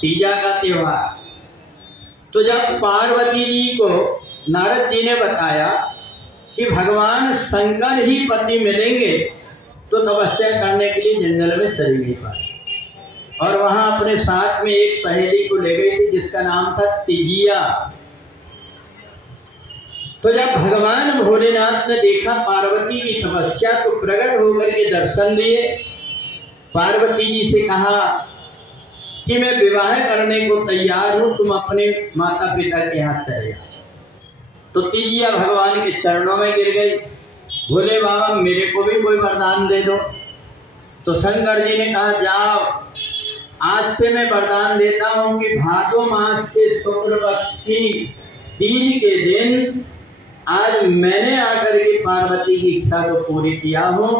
तीजा का त्योहार। तो जब पार्वती जी को नारद जी ने बताया कि भगवान शंकर ही पति मिलेंगे, तो तपस्या करने के लिए जंगल में चली गई पार्वती। और वहां अपने साथ में एक सहेली को ले गई थी जिसका नाम था तिजिया। तो जब भगवान भोलेनाथ ने देखा पार्वती की तपस्या, तो प्रकट होकर के दर्शन दिए। पार्वती जी से कहा कि मैं विवाह करने को तैयार हूं, तुम अपने माता पिता के यहाँ चले जाओ। तो तिजिया भगवान के चरणों में गिर गई, बोले बाबा मेरे को भी कोई वरदान दे दो। तो शंकर जी ने कहा जाओ, आज से मैं वरदान देता हूं कि भादो मास के शुक्ल पक्ष की तीज के दिन आज मैंने आकर के पार्वती की इच्छा को पूरी किया हूं,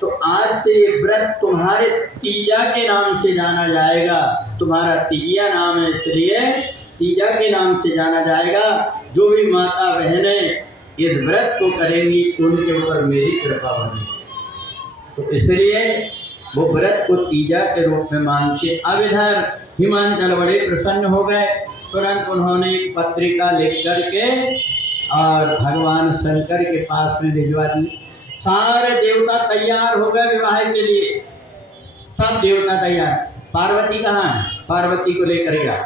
तो आज से ये व्रत तुम्हारे तीजा के नाम से जाना जाएगा। तुम्हारा तिजिया नाम है, इसलिए तीजा के नाम से जाना जाएगा। जो भी माता बहनें इस व्रत को करेंगी उनके ऊपर मेरी कृपा बनेगी। तो इसलिए वो व्रत को तीजा के रूप में मानते। अब इधर हिमांचल बड़े प्रसन्न हो गए। तुरंत उन्होंने एक पत्रिका लिख करके और भगवान शंकर के पास में भिजवा दी। सारे देवता तैयार हो गए विवाह के लिए, सब देवता तैयार। पार्वती कहाँ है, पार्वती को लेकर गया।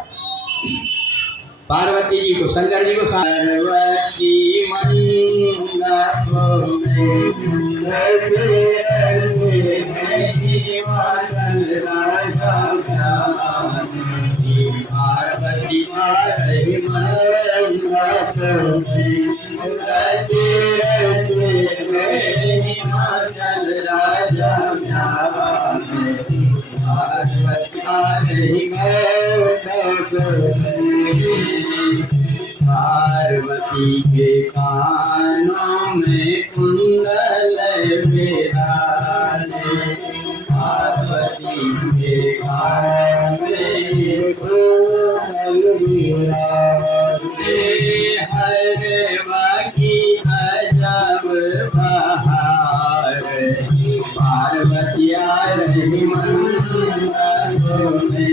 पार्वती जी को, शंकर जी को पार्वती पार्वती पार्वती के कानों में कुंडल विराजे, पार्वती के कानों में कुंडल विराजे। हर बाकी अजब बहार, पार्वती आ रही मंदिरों में,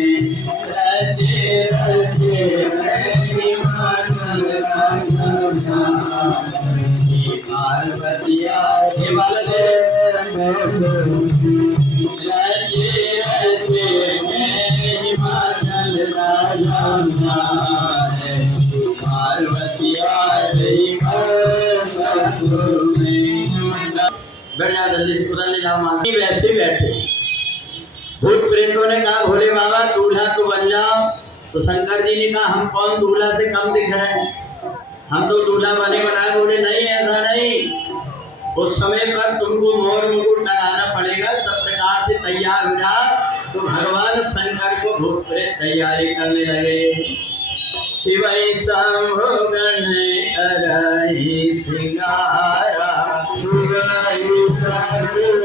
रचे रचे रही मंदिर पार्वती आ रही वैसे बैठे। भूत प्रेतों ने कहा भोले बाबा दूल्हा तो बन जाओ। तो शंकर जी ने कहा हम कौन दूल्हा से कम दिख रहे हैं, हम तो दूल्हा बने बनाए। बोले नहीं ऐसा नहीं, उस समय पर तुमको मोर मुकुट लगाना पड़ेगा, सब प्रकार से तैयार हो जाओ। तो भगवान शंकर को भूत प्रेत तैयारी करने लगे। शिवई शंभो गण करहि सिंगारा, शिवई शंभो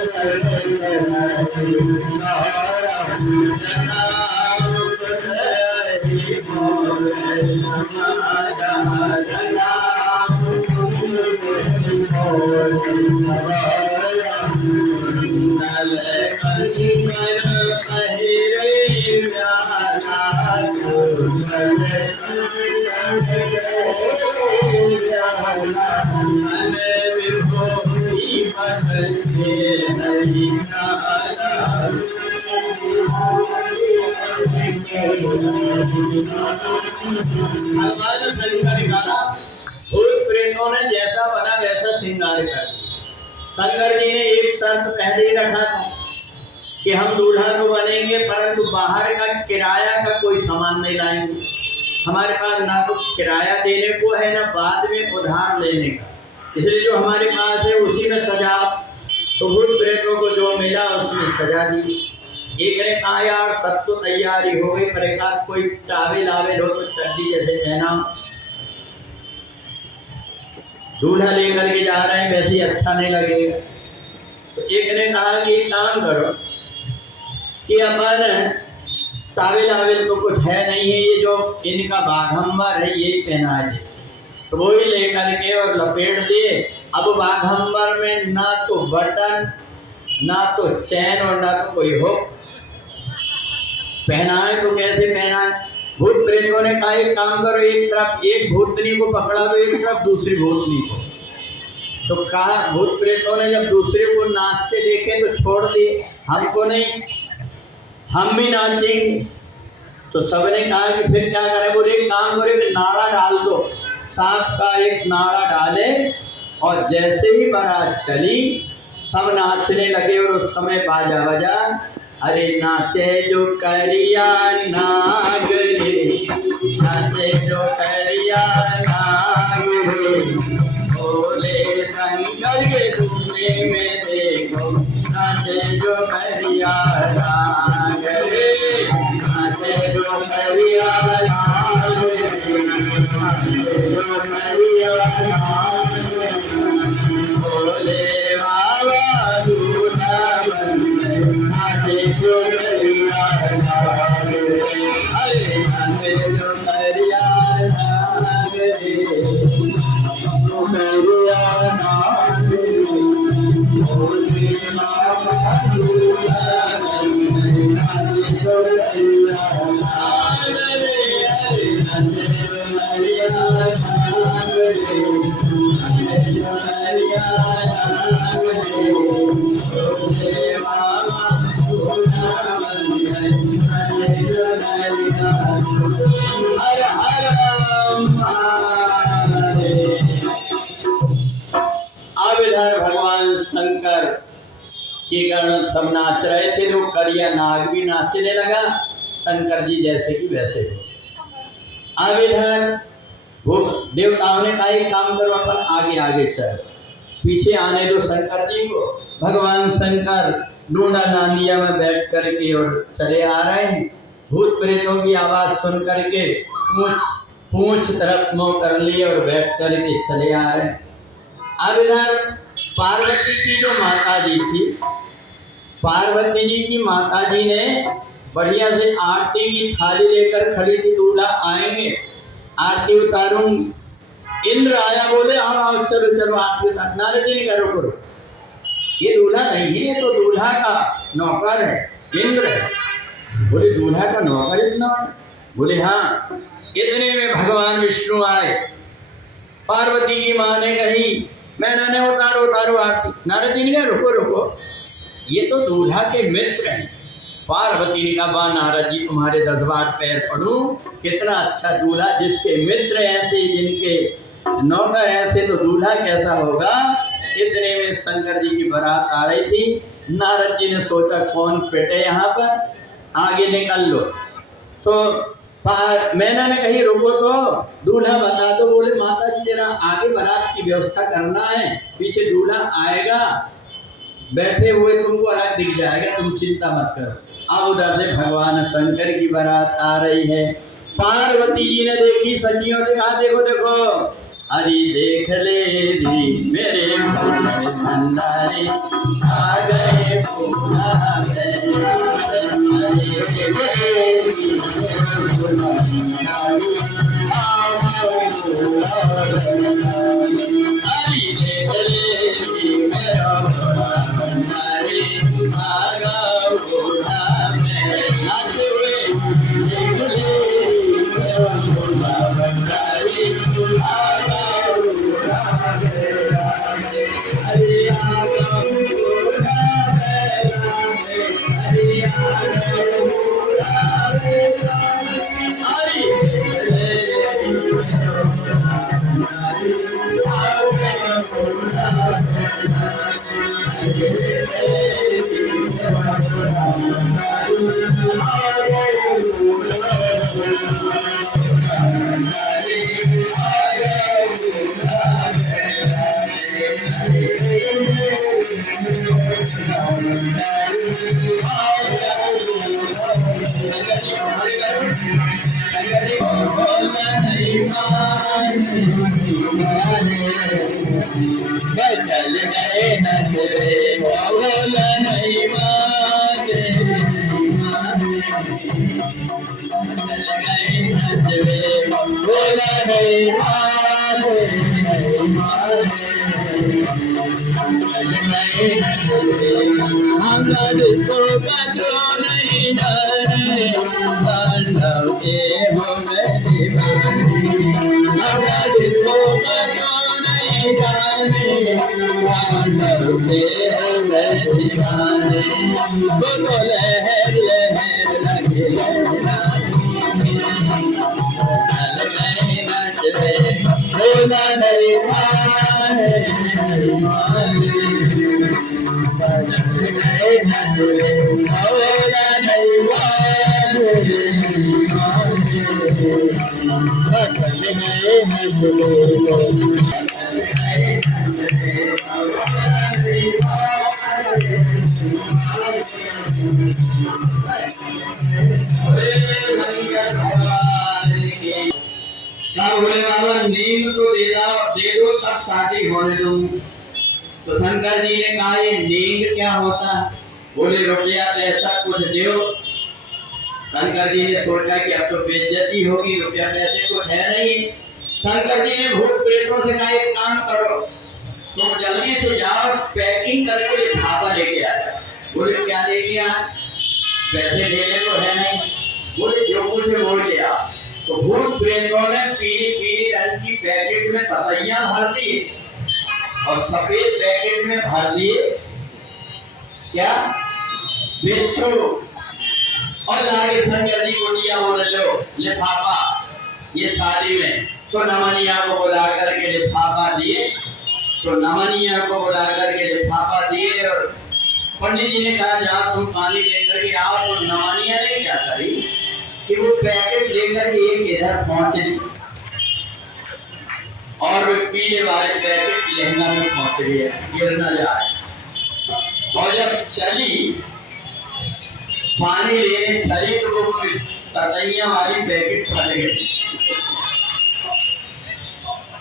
भूत प्रेतों ने जैसा बना वैसा श्रृंगार कर दिया। शंकर जी ने एक शर्त पहले ही रखा था कि हम दूल्हा तो बनेंगे परंतु बाहर का किराया का कोई सामान नहीं लाएंगे। हमारे पास ना तो किराया देने को है ना बाद में उधार लेने का, इसलिए जो हमारे पास है उसी में सजा। तो भूत प्रेतों को जो मिला उसमें सजा दी। एक ने कहा यार सब तो तैयारी हो गई पर एक आध कोई टावेल आवेल हो तो चड्डी जैसे पहना, दूल्हा लेकर के जा रहे हैं वैसे अच्छा नहीं लगेगा। तो एक ने कहा कि एक काम करो कि अपन टावेल आवेल तो कुछ है नहीं है, ये जो इनका बाघंबर है यही पहना है। तो वही लेकर के और लपेट दिए। अब बाघंबर में ना तो बटन ना तो चैन और ना तो कोई हुक, पहनाए तो कैसे पहनाए। भूत प्रेतों ने कहा एक काम करो, एक तरफ एक भूतनी को पकड़ा दो, एक तरफ दूसरी भूतनी को। तो कहा भूत प्रेतों ने जब दूसरे को नाचते देखे तो छोड़ दिए, हमको नहीं, हम भी नाचेंगे। तो सबने कहा कि फिर क्या करें। बोले एक काम करो कि नाड़ा डाल दो, सांप का एक नाड़ा डाले और जैसे ही बारात चली सब नाचने लगे। और उस समय बाजा बजा, अरे नाचे जो करिया नाग रे, नाचे जो करिया नाग रे, भोले शंकर के दूल्हे में देखो, नाचे जो करिया नाग रे, नाचे जो करिया नाग रे, नाचे जो करिया नाग रे, भोले बाबा दूल्हा बन गए, नाचे जो करिया नाग रे, अरे नाचे जो करिया नाग रे, करिया नाग रे, भोले बाबा दूल्हा बन गए, नाचे जो करिया नाग रे, अरे नाचे जो करिया नाग रे, नाचे जो करिया नाग रे, भोले बाबा दूल्हा बन गए, नाचे जो करिया। हर हर महादेव। अब इधर भगवान शंकर के गण सब नाच रहे थे, तो करिया नाग भी नाचने लगा शंकर जी जैसे कि वैसे। अब इधर वो देवताओं ने कहा एक काम करो अपन आगे आगे चलो, पीछे आने दो शंकर जी को। भगवान शंकर डूडा नांदिया में बैठ करके और चले आ रहे हैं। भूत प्रेतों की आवाज सुन करके पूछ पूंछ तरफ मुंह कर लिए और बैठ कर के चले आ रहे। अब इधर पार्वती की जो माता जी थी, पार्वती जी की माता जी ने बढ़िया से आरती की थाली लेकर खड़ी थी। दूल्हा आएंगे, आरती उतारूंगी। इंद्र आया, बोले आओ आओ चलो चलो आरती उतार। नारद जी ने कहा रुको रुको, ये दूल्हा नहीं है, ये तो दूल्हा का नौकर है, इंद्र है। बोले दूल्हा का नौकर इतना? बोले हाँ। इतने में भगवान विष्णु आए। पार्वती की माँ ने कही मैंने उतारो उतारो आरती। नारद जी ने कहा रुको रुको, ये तो दूल्हा के मित्र हैं। पार्वती ने कहा वाह नारद जी, तुम्हारे 10 बार पैर पड़ूं, कितना अच्छा दूल्हा, जिसके मित्र ऐसे, जिनके नौकर ऐसे, तो दूल्हा कैसा होगा। इतने में शंकर जी की बारात आ रही थी। नारद जी ने सोचा कौन पेटे यहाँ पर, आगे निकल लो। तो मैंने ने कही रुको तो दूल्हा बता दो। बोले माता जी जरा आगे बारात की व्यवस्था करना है, पीछे दूल्हा आएगा, बैठे हुए तुमको अलग दिख जाएगा, तुम चिंता मत करो। अब उधर से भगवान शंकर की बारात आ रही है। पार्वती जी ने देखी, सखियों ने कहा देखो देखो, अरे देख ले री मेरे भंडारे आ गए आ चल गए नचले बोल नहीं माने, चल गए नचले बोल नहीं माने, चल गए नचले हम को बचो नहीं डरे, पांडव के हो गए हम को बचो पांडव के दीवाने, बोलो लहर लहर लगे चल गए नचले बोला नहीं माने, चल गए नचले बोला नहीं माने, चल गए नचले। बोले बाबा नींद तो दे दो तब शादी होने दूंगी। तो शंकर जी ने कहा ये नींद क्या होता है। बोले रुपया पैसा कुछ दो। शंकर जी ने सोचा कि अब तो बेइज्जती होगी, रुपया पैसे कुछ है नहीं। शंकर जी ने भूत प्रेतों से कहा एक काम करो, तुम जल्दी से जाओ पैकिंग करके लिफाफा लेके आ जाओ। बोले क्या लेके आ, पैसे देने तो है नहीं। बोले जो कुछ है वो ले आ। तो भूत प्रेतों ने पीली पीली रंग की पैकेट में पतैया भर दी और सफेद पैकेट में भर दिए क्या बिच्छू, और लागे शंकर जी को दिया। बोले लो लिफाफा, ये शादी में। तो नमनिया को बुला करके लिफाफा दिए, तो नमनिया को बुला करके लिफाफा दिए और पंडित जी ने कहा जहाँ तुम पानी लेकर के आओ। तो नमनिया ने क्या करी कि वो पैकेट लेकर के एक इधर पहुंचे और पीले वाले पैकेट लहंगा में पहुंच गया, गिर न जाए। और जब चली पानी लेने चली तो वो पतैया वाली पैकेट फट गई।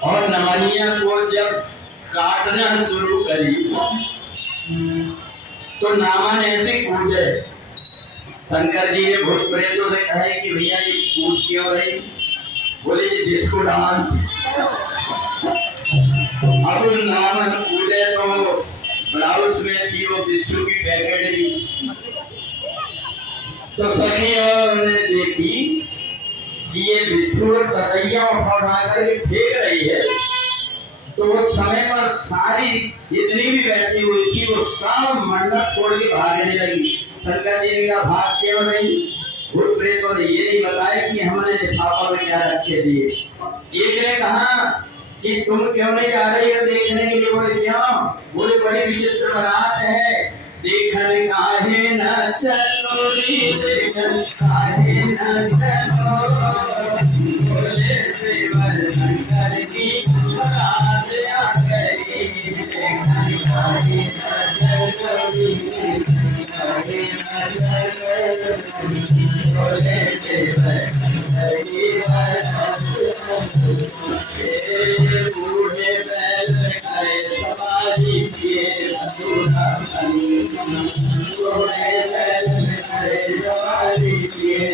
और नमनिया को जब काटना शुरू करी तो नामन ऐसे कूदे। शंकर जी ने भूत प्रेतों से कहा कि भैया ये कूद क्यों रही? बोले ये डिस्को डांस। अब नामन कूदे तो ब्लाउज में थी वो बिच्छू की पैकेट। तो सखियों ने देखी कि ये बिच्छू ततैया उठा करके फेंक रही है, तो वो समय पर सारी जितनी भी बैठी हुई थी वो सब मंडप छोड़ के भागने लगी। शंकर जी का भाग क्यों नहीं? भूत प्रेतों ने ये नहीं बताया कि हमने लिफाफा में क्या रखे दिए। एक ने कहा कि तुम क्यों नहीं आ रही हो देखने के लिए? बोले क्यों? बोले बड़ी विचित्र बारात है, देखने काहे न चलो रे, देखने काहे न चलो। बोले श्रीवर शंकर की बारात आ गई, देखने काहे न चलो रे, काहे न चलो। बोले श्रीवर शंकर की बारात बूढ़े बैल खाए सवारी किए मथुरा बूढ़े बैल खाए सवारी किए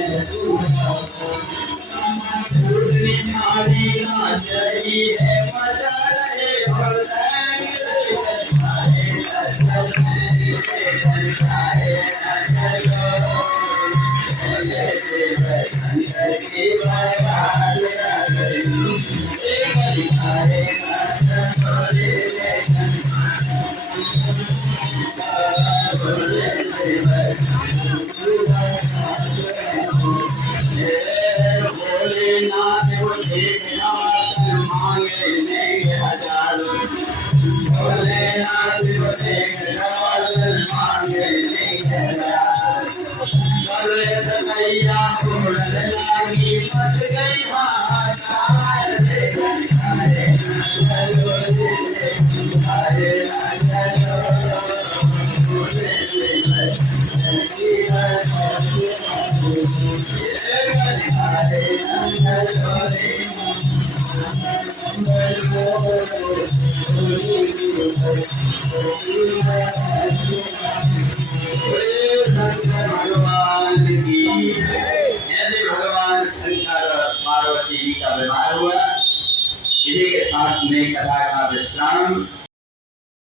दूसरी थाली नाच रही है मजा रहे भगवान की। जैसे भगवान शंकर पार्वती जी का विवाह हुआ, इसी के साथ में कथा का विश्राम